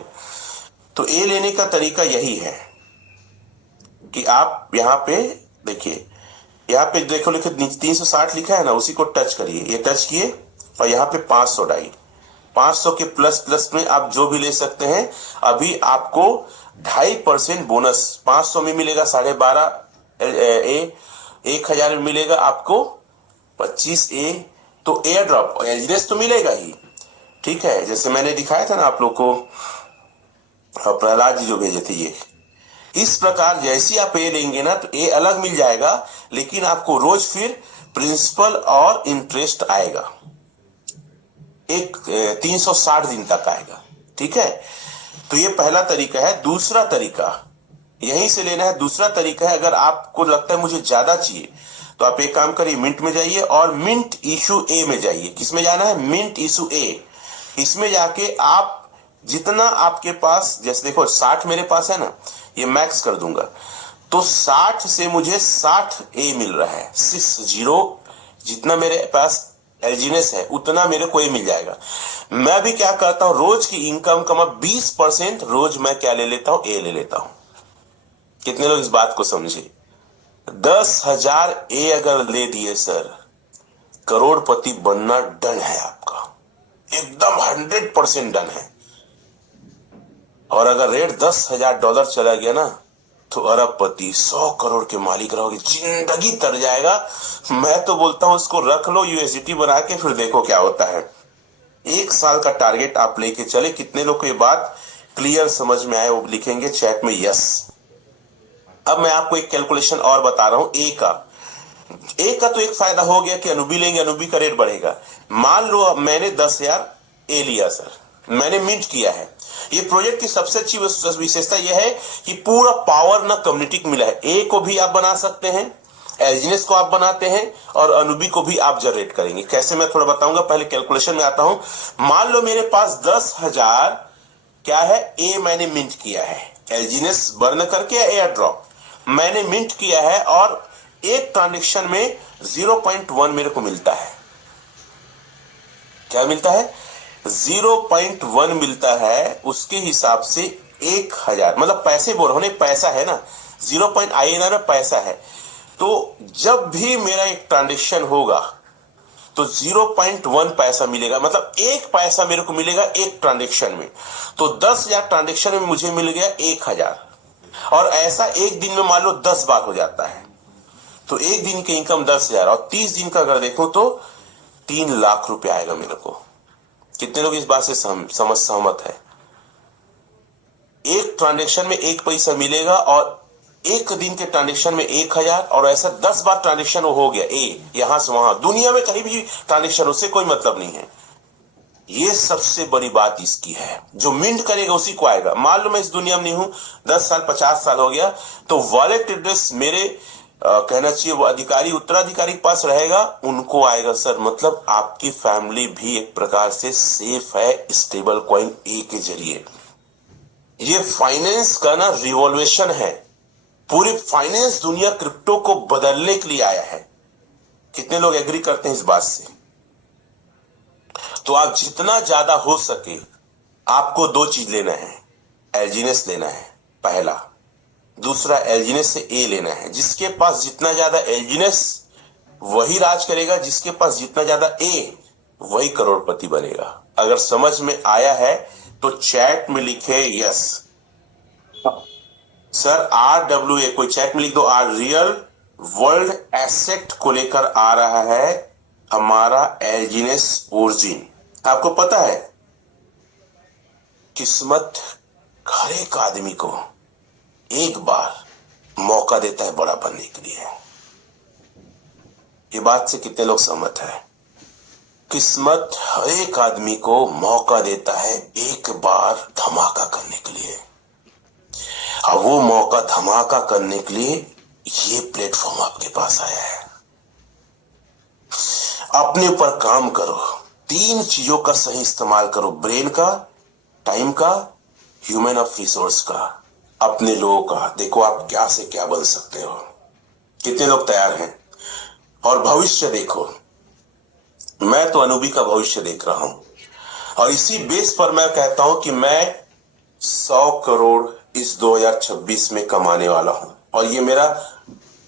तो ए लेने का तरीका यही है कि आप यहाँ पे देखिए, यहाँ पे देखो लिखे 360 लिखा है ना, उसी को टच करिए, ये टच किए, और यहाँ पे 500 डाई, 500 के प्लस प्लस में आप जो भी ले सकते हैं। अभी आपको 2.5% बोनस 500 में मिलेगा, 12.5 ए, 1000 में मिलेगा आपको 25 ए। तो एयर ड्रॉप एलजीनेस तो मिलेगा ही, ठीक है, जैसे मैंने दिखाया था ना आप लोग को, प्रहलाद जी जो भेजे थे ये। इस प्रकार जैसी आप ए लेंगे ना, तो ए अलग मिल जाएगा, लेकिन आपको रोज फिर प्रिंसिपल और इंटरेस्ट आएगा, एक 360 दिन तक आएगा, ठीक है। तो ये पहला तरीका है। दूसरा तरीका यहीं से लेना है। दूसरा तरीका है, अगर आपको लगता है मुझे ज्यादा चाहिए, तो आप एक काम करिए, मिंट में जाइए और मिंट इशू ए में जाइए। किसमें जाना है? मिंट इशू ए। इसमें जाके आप जितना आपके पास, जैसे देखो 60 मेरे पास है ना, ये मैक्स कर दूंगा, तो 60 से मुझे 60 ए मिल रहा है, 60, जितना मेरे पास एलजीनेस है उतना मेरे को ए मिल जाएगा। मैं भी क्या करता हूं, रोज की इनकम का 20% रोज मैं क्या ले लेता हूं, ए ले लेता हूं। कितने लोग इस बात को समझे? 10,000 ए अगर ले दिए सर, करोड़पति बनना डन है आपका, एकदम 100% डन है। और अगर रेट $10,000 चला गया ना, तो अरबपति, 100 करोड़ के मालिक रहोगे, जिंदगी तर जाएगा। मैं तो बोलता हूं उसको रख लो यूएसडीटी बना के, फिर देखो क्या होता है। 1 साल का टारगेट आप लेके चले। कितने लोग को ये बात क्लियर समझ में आए वो लिखेंगे चैट में यस। अब मैं आपको एक कैलकुलेशन और बता रहा हूं ए का। ए का तो एक फायदा हो गया कि अनुबी लेंगे, अनुबी का रेट बढ़ेगा। मान लो अब मैंने 10,000 ए लिया सर, मैंने मिंट किया है। ये प्रोजेक्ट की सबसे अच्छी विशेषता यह है कि पूरा पावर ना कम्युनिटी को मिला है। ए को भी आप बना सकते हैं, एलजीनेस को आप बनाते हैं, और अनुबी को भी आप जनरेट करेंगे। कैसे मैं थोड़ा बताऊंगा, पहले कैलकुलेशन में आता हूं। मान लो मेरे पास 10,000 क्या है, ए मैंने मिंट किया है, एलजीनेस बर्न करके एयर ड्रॉप मैंने मिंट किया है, और एक ट्रांजेक्शन में 0.1 मेरे को मिलता है। क्या मिलता है? 0.1 मिलता है। उसके हिसाब से 1,000, मतलब पैसे बोल रहा हूं, पैसा है ना, 0.INR में पैसा है। तो जब भी मेरा एक ट्रांजेक्शन होगा तो 0.1 पैसा मिलेगा, मतलब 1 पैसा मेरे को मिलेगा एक ट्रांजेक्शन में। तो 10,000 ट्रांजेक्शन में मुझे मिल गया 1,000, और ऐसा एक दिन में मान लो 10 बार हो जाता है, तो एक दिन की इनकम 10,000, और 30 दिन का अगर देखो तो 3 लाख रुपए आएगा मेरे को। कितने लोग इस बात से सहमत है? एक ट्रांजेक्शन में 1 पैसा मिलेगा, और एक दिन के ट्रांजेक्शन में 1,000, और ऐसा 10 बार ट्रांजेक्शन हो गया ए, यहां से वहां, दुनिया में कहीं भी ट्रांजेक्शन, उससे कोई मतलब नहीं है। ये सबसे बड़ी बात इसकी है, जो मिंट करेगा उसी को आएगा। मान लो मैं इस दुनिया में नहीं हूं, 10 साल 50 साल हो गया, तो वॉलेट एड्रेस मेरे कहना चाहिए वो अधिकारी उत्तराधिकारी के पास रहेगा, उनको आएगा सर। मतलब आपकी फैमिली भी एक प्रकार से सेफ है स्टेबल कॉइन ए के जरिए। ये फाइनेंस का ना रिवॉल्यूशन है, पूरी फाइनेंस दुनिया क्रिप्टो को बदलने के लिए आया है। कितने लोग एग्री करते हैं इस बात से? तो आप जितना ज्यादा हो सके, आपको 2 चीज लेना है, एलजीनेस लेना है पहला, दूसरा एलजीनेस से ए लेना है। जिसके पास जितना ज्यादा एलजीनेस वही राज करेगा, जिसके पास जितना ज्यादा ए वही करोड़पति बनेगा। अगर समझ में आया है तो चैट में लिखे यस। सर RWA, कोई चैट में लिख दो, रियल वर्ल्ड एसेट को लेकर आ रहा है हमारा एल्जीनेस ओरिजिन। आपको पता है किस्मत हर एक आदमी को एक बार मौका देता है बड़ा बनने के लिए। ये बात से कितने लोग सहमत हैं? किस्मत हर एक आदमी को मौका देता है एक बार धमाका करने के लिए। अब वो मौका धमाका करने के लिए ये प्लेटफॉर्म आपके पास आया है। अपने ऊपर काम करो, 3 चीजों का सही इस्तेमाल करो, ब्रेन का, टाइम का, ह्यूमन ऑफ रिसोर्स का, अपने लोगों का। देखो आप क्या से क्या बन सकते हो। कितने लोग तैयार हैं? और भविष्य देखो, मैं तो अनुभवी का भविष्य देख रहा हूं और इसी बेस पर मैं कहता हूं कि मैं 100 करोड़ इस 2026 में कमाने वाला हूं और ये मेरा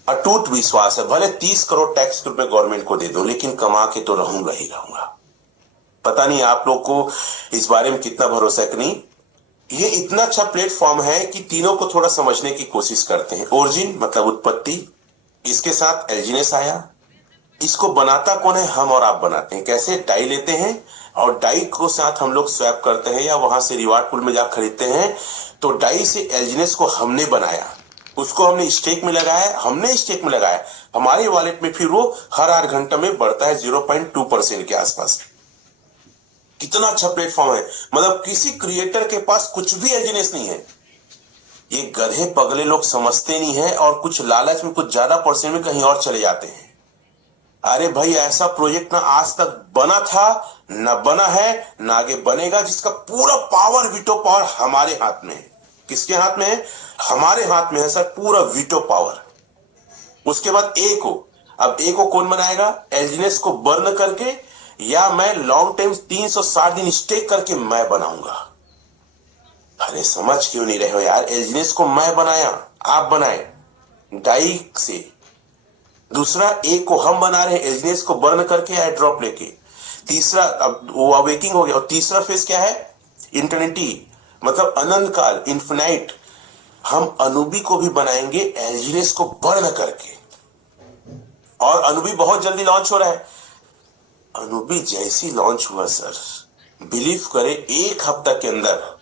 अटूट विश्वास है। भले 30 करोड़ टैक्स के रूप में गवर्नमेंट को दे दूं, लेकिन कमा के तो रहूंगा ही रहूंगा। पता नहीं आप लोग को इस बारे में कितना भरोसा है कि नहीं। ये इतना अच्छा प्लेटफॉर्म है कि तीनों को थोड़ा समझने की कोशिश करते हैं। ओरिजिन मतलब उत्पत्ति, इसके साथ एल्जीनेस आया। इसको बनाता कौन है? हम और आप बनाते हैं। कैसे? डाई लेते हैं और डाई को साथ हम लोग स्वैप करते हैं या वहां से रिवार्ड पूल में जाकर खरीदते हैं। तो डाई से एल्जीनेस को हमने बनाया, उसको हमने स्टेक में लगाया, हमने स्टेक में लगाया, हमारे वॉलेट में फिर वो हर 8 घंटे में बढ़ता है 0.2% के आसपास। कितना अच्छा प्लेटफॉर्म है। मतलब किसी क्रिएटर के पास कुछ भी एल्जीनेस नहीं है। ये गधे पगले लोग समझते नहीं है और कुछ लालच में कुछ ज्यादा परसेंट में कहीं और चले जाते हैं। अरे भाई, ऐसा प्रोजेक्ट ना आज तक बना था, ना बना है, ना आगे बनेगा, जिसका पूरा पावर, वीटो पावर हमारे हाथ में है। किसके हाथ में है? हमारे हाथ में है सर, पूरा वीटो पावर। उसके बाद ए को, अब ए को कौन बनाएगा? एल्जीनेस को बर्न करके, या मैं लॉन्ग टाइम 360 दिन स्टेक करके मैं बनाऊंगा। अरे समझ क्यों नहीं रहे हो यार? एल्जीनेस को मैं बनाया, आप बनाए डाई से। दूसरा, ए को हम बना रहे हैं एल्जीनेस को बर्न करके या ड्रॉप लेके। तीसरा, अब वो अवेकिंग हो गया। और तीसरा फेज क्या है? इंटरनिटी, मतलब अनंत काल, इन्फिनाइट। हम अनुभवी को भी बनाएंगे एल्जीनेस को बर्न करके। और अनुभवी बहुत जल्दी लॉन्च हो रहा है। अनुभवी जैसी लॉन्च हुआ सर, बिलीव करे 1 हफ्ता के अंदर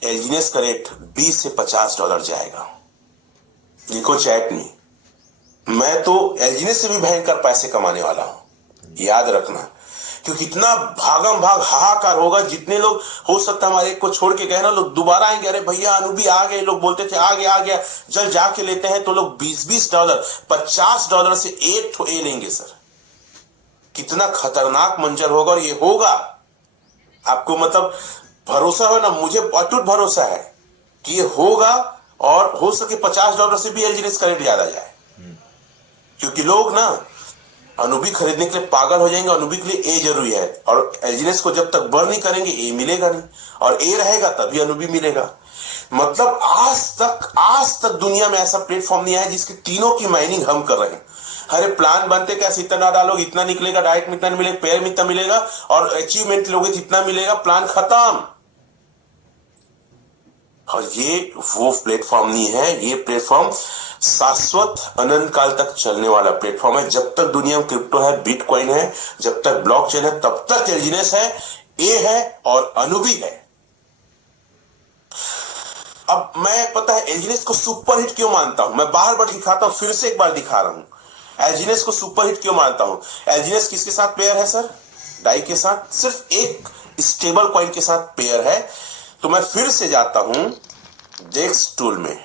एल्जीनेस का रेट $20 से $50 जाएगा। लिखो चैट में, मैं तो एल्जीनेस से भी भयंकर पैसे कमाने वाला हूं, याद रखना। क्योंकि इतना भागम भाग हाहाकार होगा, जितने लोग हो सकता है हमारे को छोड़ के गए ना, लोग दोबारा आएंगे। अरे भैया अनुभवी आ गए, लोग बोलते थे आ गया, जल जाके लेते हैं तो लोग $20 $50 से एक ठो ए लेंगे सर। कितना खतरनाक मंजर होगा। और ये होगा, आपको मतलब भरोसा हो ना, मुझे अटूट भरोसा है कि ये होगा। और हो सके $50 से भी एल्जीनेस का रेट ज्यादा जाए, क्योंकि लोग ना अनुभवी खरीदने के लिए पागल हो जाएंगे। अनुभवी के लिए ए जरूरी है, और एल्जीनेस को जब तक बर्न नहीं करेंगे ए मिलेगा नहीं, और ए रहेगा तभी अनुभवी मिलेगा। मतलब आज तक दुनिया में ऐसा प्लेटफॉर्म नहीं आया जिसके तीनों की माइनिंग हम कर रहे हैं। अरे प्लान बनते कैसे? इतना डालोगे इतना निकलेगा, डायरेक्ट में इतना मिलेगा, पेयर में इतना मिलेगा, और अचीवमेंट लोगे तो इतना मिलेगा, प्लान खत्म। और ये वो प्लेटफॉर्म नहीं है। ये प्लेटफॉर्म शाश्वत अनंत काल तक चलने वाला प्लेटफॉर्म है। जब तक दुनिया में क्रिप्टो है, बिटकॉइन है, जब तक ब्लॉकचेन है, तब तक एल्जीनेस है, ए है और अनुभवी है। अब मैं, पता है एल्जीनेस को सुपर हिट क्यों मानता हूं? मैं बार बार दिखाता हूं, फिर से एक बार दिखा रहा हूं। एल्जीनेस को सुपर हिट क्यों मानता हूं? एल्जीनेस किसके साथ पेयर है सर? डाई के साथ। सिर्फ एक स्टेबल कॉइन के साथ पेयर है। तो मैं फिर से जाता हूं डेक्स टूल में,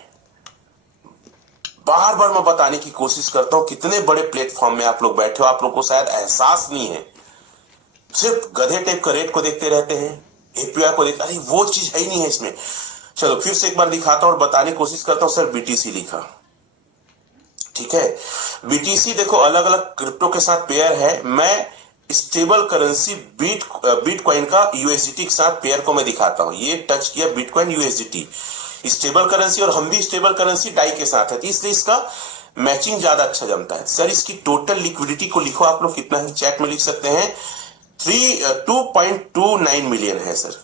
बार बार मैं बताने की कोशिश करता हूं कितने बड़े प्लेटफॉर्म में आप लोग बैठे हो। आप लोग को शायद एहसास नहीं है, सिर्फ गधे टाइप का रेट को देखते रहते हैं, एपीआई को देखते, अरे वो चीज है ही नहीं है इसमें। चलो फिर से एक बार दिखाता हूं और बताने की कोशिश करता हूं। सर बीटीसी लिखा, ठीक है। बीटीसी देखो अलग अलग क्रिप्टो के साथ पेयर है। मैं स्टेबल करेंसी बिटकॉइन का यूएसडीटी के साथ पेयर को मैं दिखाता हूं। ये टच किया बिटकॉइन यूएसडीटी, स्टेबल करेंसी, और हम भी स्टेबल करेंसी डाई के साथ है, इसलिए इसका मैचिंग ज्यादा अच्छा जमता है। सर इसकी टोटल लिक्विडिटी को लिखो आप लोग, कितना है चैट में लिख सकते हैं। 2.29 मिलियन है सर,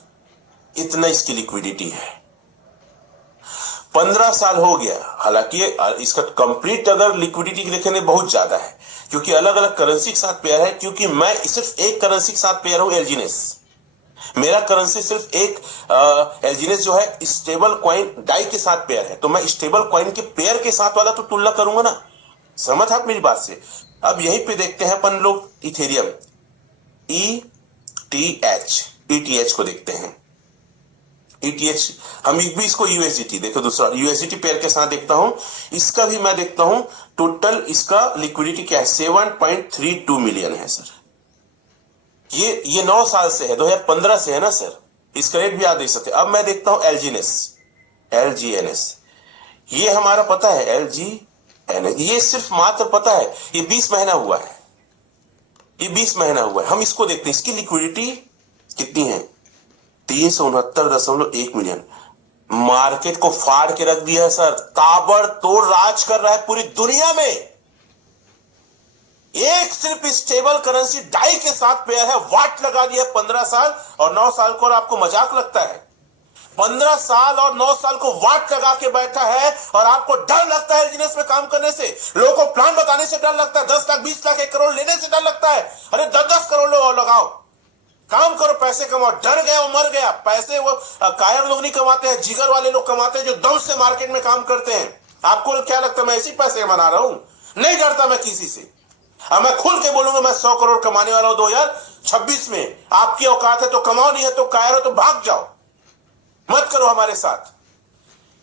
इतना इसकी लिक्विडिटी है। 15 साल हो गया। हालांकि इसका कंप्लीट अगर लिक्विडिटी देखेंगे बहुत ज्यादा है, क्योंकि अलग अलग करेंसी के साथ पेयर है। क्योंकि मैं सिर्फ एक करेंसी के साथ पेयर हूं, एलजीनेस। मेरा करेंसी सिर्फ एक एलजीनेस जो है स्टेबल कॉइन डाई के साथ पेयर है, तो मैं स्टेबल कॉइन के पेयर के साथ वाला तो तुलना करूंगा ना। समझ आप मेरी बात से। अब यहीं पे देखते हैं अपन लोग इथेरियम ईटीएच को देखते हैं। ईटीएच हम भी इसको यूएसडीटी देखो, दूसरा यूएसडीटी पेयर के साथ देखता हूं। इसका भी मैं देखता हूं टोटल इसका लिक्विडिटी क्या है, 7.32 मिलियन है सर। ये 9 साल से है, 2015 से है ना सर। इसका रेट भी आप देख सकते हैं। अब मैं देखता हूं एलजीएनएस, ये हमारा पता है एलजीएनएस, ये सिर्फ मात्र पता है ये 20 महीना हुआ है, ये 20 महीना हुआ है। हम इसको देखते हैं, इसकी लिक्विडिटी कितनी है, 369.1 मिलियन। मार्केट को फाड़ के रख दिया है सर, ताबड़तोड़ राज कर रहा है पूरी दुनिया में। एक सिर्फ स्टेबल करेंसी डाई के साथ पेयर है, वाट लगा दिया 15 साल और 9 साल को, और आपको मजाक लगता है। 15 साल और 9 साल को वाट लगा के बैठा है और आपको डर लगता है बिजनेस में काम करने से। लोगों को प्लान बताने से डर लगता है, 10 लाख 20 लाख 1 करोड़ लेने से डर लगता है। अरे 10-10 करोड़ लगाओ, काम करो, पैसे कमाओ। डर गया वो मर गया। पैसे वो कायर लोग नहीं कमाते हैं, जिगर वाले लोग कमाते हैं जो दम से मार्केट में काम करते हैं। आपको क्या लगता है मैं ऐसे पैसे बना रहा हूं? नहीं डरता मैं किसी से। अब मैं खुल के बोलूंगा मैं 100 करोड़ कमाने वाला हूं 2026 में। आपकी औकात है तो कमाओ, नहीं है तो कायर हो तो भाग जाओ, मत करो हमारे साथ।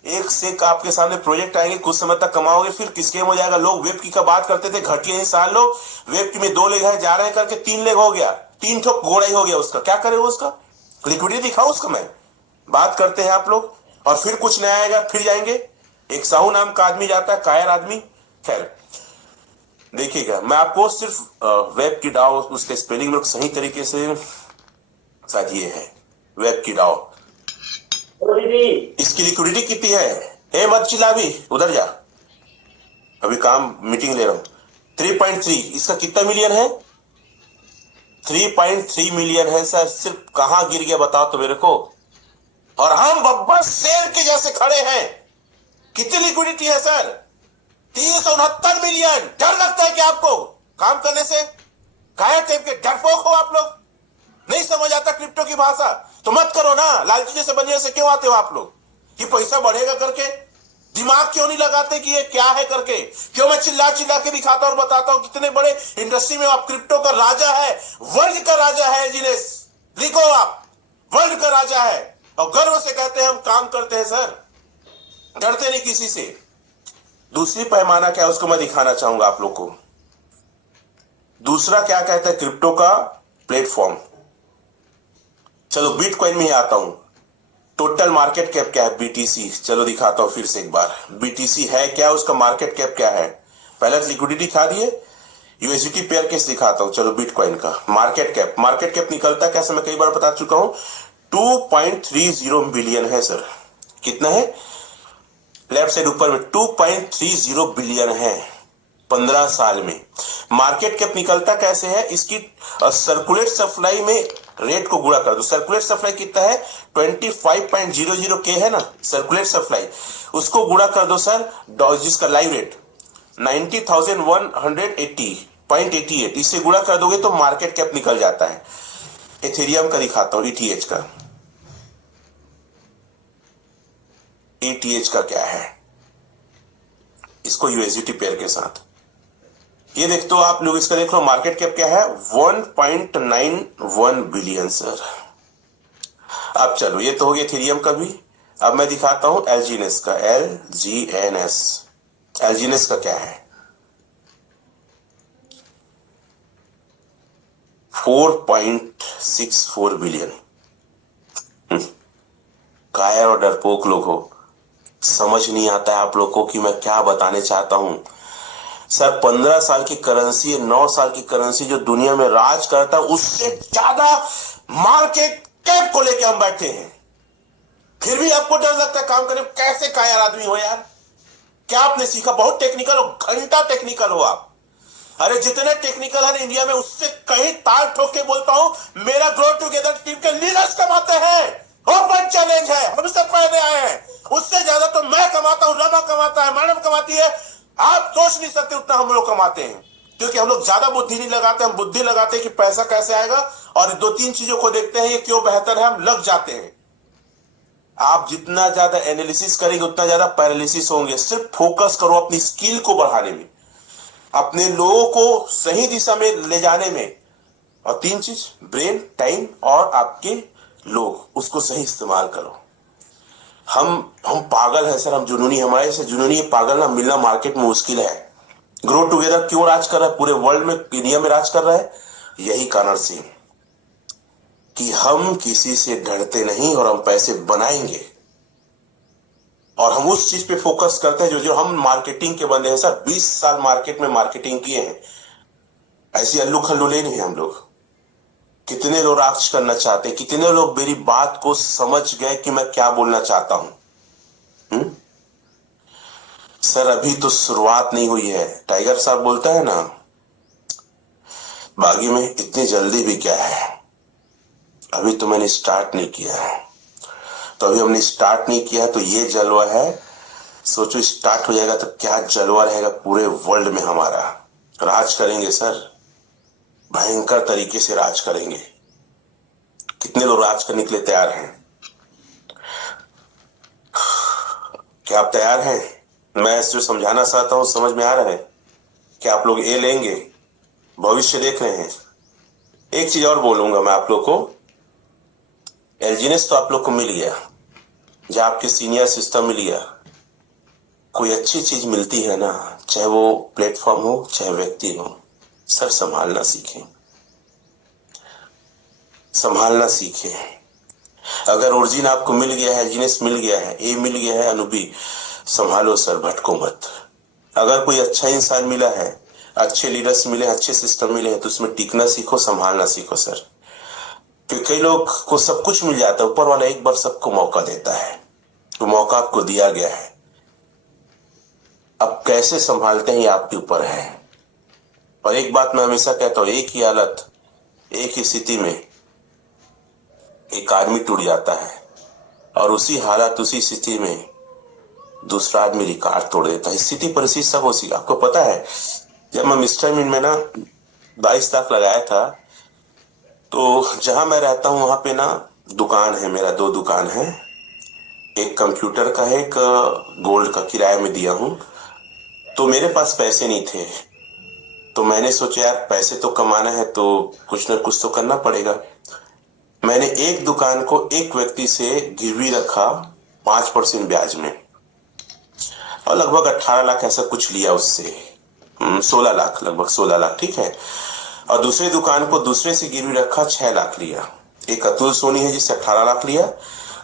एक से एक आपके सामने प्रोजेक्ट आएंगे, कुछ समय तक कमाओगे, फिर किसके हो जाएगा। लोग वेब की का बात करते थे, घटिया इंसान लोग। वेब की में 2 लेग है, जा रहे हैं करके 3 लेग हो गया, 3 ठोक घोड़ा ही हो गया उसका। क्या करे उसका लिक्विडिटी दिखाओ उसको। मैं बात करते हैं आप लोग, और फिर कुछ नया आएगा, फिर जाएंगे। एक साहू नाम का आदमी जाता है, कायर आदमी। खैर देखिएगा, मैं आपको सिर्फ वेब की डाउ उसके स्पेलिंग में सही तरीके से, शायद ये है वेब की डाउ। इसकी लिक्विडिटी कितनी है? ए मत चिल्ला, भी उधर जा, अभी काम मीटिंग ले रहा हूं। 3.3, इसका कितना मिलियन है? 3.3 मिलियन है सर। सिर्फ कहां गिर गया बताओ तो मेरे को। और हम बब्बर शेर के जैसे खड़े हैं। कितनी लिक्विडिटी है सर? 369 मिलियन। डर लगता है क्या आपको काम करने से? कायर टाइप के डरपोक हो आप लोग। नहीं समझ आता क्रिप्टो की भाषा तो मत करो ना। लालची जैसे बनिया से क्यों आते हो आप लोग कि पैसा बढ़ेगा करके? दिमाग क्यों नहीं लगाते कि ये क्या है करके? क्यों मैं चिल्ला चिल्ला के दिखाता और बताता हूं कितने बड़े इंडस्ट्री में आप क्रिप्टो का राजा है, वर्ल्ड का राजा है। एलजीनेस लिखो आप, वर्ल्ड का राजा है। और गर्व से कहते हैं हम काम करते हैं सर, डरते नहीं किसी से। दूसरी पैमाना क्या है उसको मैं दिखाना चाहूंगा आप लोग को। दूसरा क्या कहता है क्रिप्टो का प्लेटफॉर्म। चलो बिटकॉइन में ही आता हूं। टोटल मार्केट कैप क्या है बीटीसी? चलो दिखाता हूं फिर से एक बार। बीटीसी है क्या, उसका मार्केट कैप क्या है? पहले लिक्विडिटी दिखा दिए, यूएसडीटी पेयर केस दिखाता हूं। चलो बिटकॉइन का मार्केट कैप, मार्केट कैप निकलता कैसे मैं कई बार बता चुका हूं। 2.30 बिलियन है सर। कितना है? लेफ्ट साइड ऊपर में 2.30 बिलियन है 15 साल में। मार्केट कैप निकलता कैसे है? इसकी सर्कुलेट सप्लाई में रेट को गुणा कर दो। सर्कुलेट सप्लाई कितना है? 25.00 के है ना सर्कुलेट सप्लाई, उसको गुणा कर दो सर जिसका लाइव रेट 90,180.88, इससे गुणा कर दोगे तो मार्केट कैप निकल जाता है। इथेरियम का दिखाता हूं, ईटीएच का। ईटीएच का क्या है? इसको यूएसडीटी पेयर के साथ ये देख तो आप लोग, इसका देख लो मार्केट कैप क्या है, 1.91 बिलियन सर। अब चलो ये तो हो गया इथेरियम का भी। अब मैं दिखाता हूं एलजीनेस का। एलजीनेस का क्या है? 4.64 बिलियन। कायर और डरपोक लोग हो, समझ नहीं आता है आप लोग को कि मैं क्या बताने चाहता हूं सर। 15 साल की करेंसी, 9 साल की करेंसी जो दुनिया में राज करता है, उससे ज्यादा मार्केट कैप को लेके हम बैठे हैं। फिर भी आपको डर लगता है काम करने में। कैसे कायर आदमी हो यार? क्या आपने सीखा? बहुत टेक्निकल हो, घंटा टेक्निकल हो आप। अरे जितने टेक्निकल है इंडिया में उससे कहीं तार ठोक के बोलता हूं, मेरा ग्रो टुगेदर टीम के लीडर्स कमाते हैं। ओपन चैलेंज है, हम सब पहले आए हैं। उससे ज्यादा तो मैं कमाता हूं, रमा कमाता है, मैडम कमाती है। आप सोच नहीं सकते उतना हम लोग कमाते हैं, क्योंकि हम लोग ज्यादा बुद्धि नहीं लगाते, हम बुद्धि लगाते हैं कि पैसा कैसे आएगा, और दो तीन चीजों को देखते हैं ये क्यों बेहतर है, हम लग जाते हैं। आप जितना ज्यादा एनालिसिस करेंगे उतना ज्यादा पैरालिसिस होंगे। सिर्फ फोकस करो अपनी स्किल को बढ़ाने में, अपने लोगों को सही दिशा में ले जाने में, और तीन चीज, ब्रेन, टाइम और आपके लोग, उसको सही इस्तेमाल करो। हम पागल हैं सर, हम जुनूनी, हमारे से जुनूनी पागल ना मिलना मार्केट में मुश्किल है। ग्रो टुगेदर क्यों राज कर रहा है पूरे वर्ल्ड में, इंडिया में राज कर रहा है? यही कारण से कि हम किसी से डरते नहीं और हम पैसे बनाएंगे, और हम उस चीज पे फोकस करते हैं जो जो हम मार्केटिंग के बंदे हैं सर। 20 साल मार्केट में मार्केटिंग किए हैं, ऐसी अल्लू खल्लूले नहीं हम लोग। कितने लोग राज करना चाहते हैं, कितने लोग मेरी बात को समझ गए कि मैं क्या बोलना चाहता हूं। सर अभी तो शुरुआत नहीं हुई है। टाइगर साहब बोलता है ना बागी में, इतनी जल्दी भी क्या है, अभी तो मैंने स्टार्ट नहीं किया है। तो अभी हमने स्टार्ट नहीं किया तो ये जलवा है, सोचो स्टार्ट हो जाएगा तो क्या जलवा रहेगा पूरे वर्ल्ड में। हमारा राज करेंगे सर, भयंकर तरीके से राज करेंगे। कितने लोग राज करने के लिए तैयार हैं? क्या आप तैयार हैं? मैं जो समझाना चाहता हूं समझ में आ रहा है? क्या आप लोग ये लेंगे, भविष्य देख रहे हैं? एक चीज और बोलूंगा मैं आप लोग को, एलजीनेस तो आप लोग को मिल गया, जो आपके सीनियर सिस्टम मिल गया। कोई अच्छी चीज मिलती है ना, चाहे वो प्लेटफॉर्म हो चाहे व्यक्ति हो, सर संभालना सीखें, संभालना सीखें। अगर ओरिजिन आपको मिल गया है, एलजीनेस मिल गया है, ए मिल गया है, अनुभवी, संभालो सर, भटको मत। अगर कोई अच्छा इंसान मिला है, अच्छे लीडर्स मिले, अच्छे सिस्टम मिले हैं, तो उसमें टिकना सीखो, संभालना सीखो सर। क्योंकि कई लोग को सब कुछ मिल जाता है, ऊपर वाला एक बार सबको मौका देता है, तो मौका आपको दिया गया है। अब कैसे संभालते हैं ये आपके ऊपर है। और एक बात मैं हमेशा कहता हूं, एक ही हालत, एक ही स्थिति में एक आदमी टूट जाता है, और उसी हालत उसी स्थिति में दूसरा आदमी रिकॉर्ड तोड़ देता है। स्थिति परिस्थिति सब उसी। आपको पता है जब मैं मिस्टर मिन में ना 22 लाख लगाया था, तो जहां मैं रहता हूं वहां पे ना दुकान है मेरा, 2 दुकान है, एक कंप्यूटर का है, एक गोल्ड का किराए में दिया हूं। तो मेरे पास पैसे नहीं थे, तो मैंने सोचा यार पैसे तो कमाना है तो कुछ ना कुछ तो करना पड़ेगा। मैंने एक दुकान को एक व्यक्ति से गिरवी रखा 5% ब्याज में, और लगभग 18 लाख ऐसा कुछ लिया उससे, 16 लाख, लगभग 16 लाख, ठीक है। और दूसरे दुकान को दूसरे से गिरवी रखा, 6 लाख लिया। एक अतुल सोनी है जिससे 18 लाख लिया,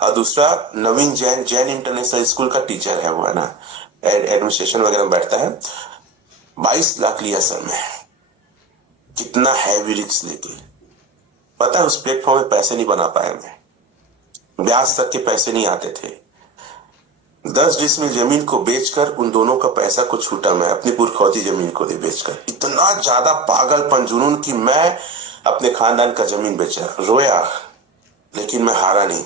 और दूसरा नवीन जैन, जैन इंटरनेशनल स्कूल का टीचर है, वो है ना, एडमिनिस्ट्रेशन वगैरह में बैठता है, 22 लाख लिया सर मैं। कितना हैवी रिस्क लेके, पता है उस प्लेटफॉर्म में पैसे नहीं बना पाया मैं, ब्याज तक के पैसे नहीं आते थे। 10 डिसमिल जमीन को बेचकर उन दोनों का पैसा को छूटा मैं, अपनी पुरखौती जमीन को दे बेचकर। इतना ज्यादा पागलपन, जुनून कि मैं अपने खानदान का जमीन बेचा, रोया, लेकिन मैं हारा नहीं।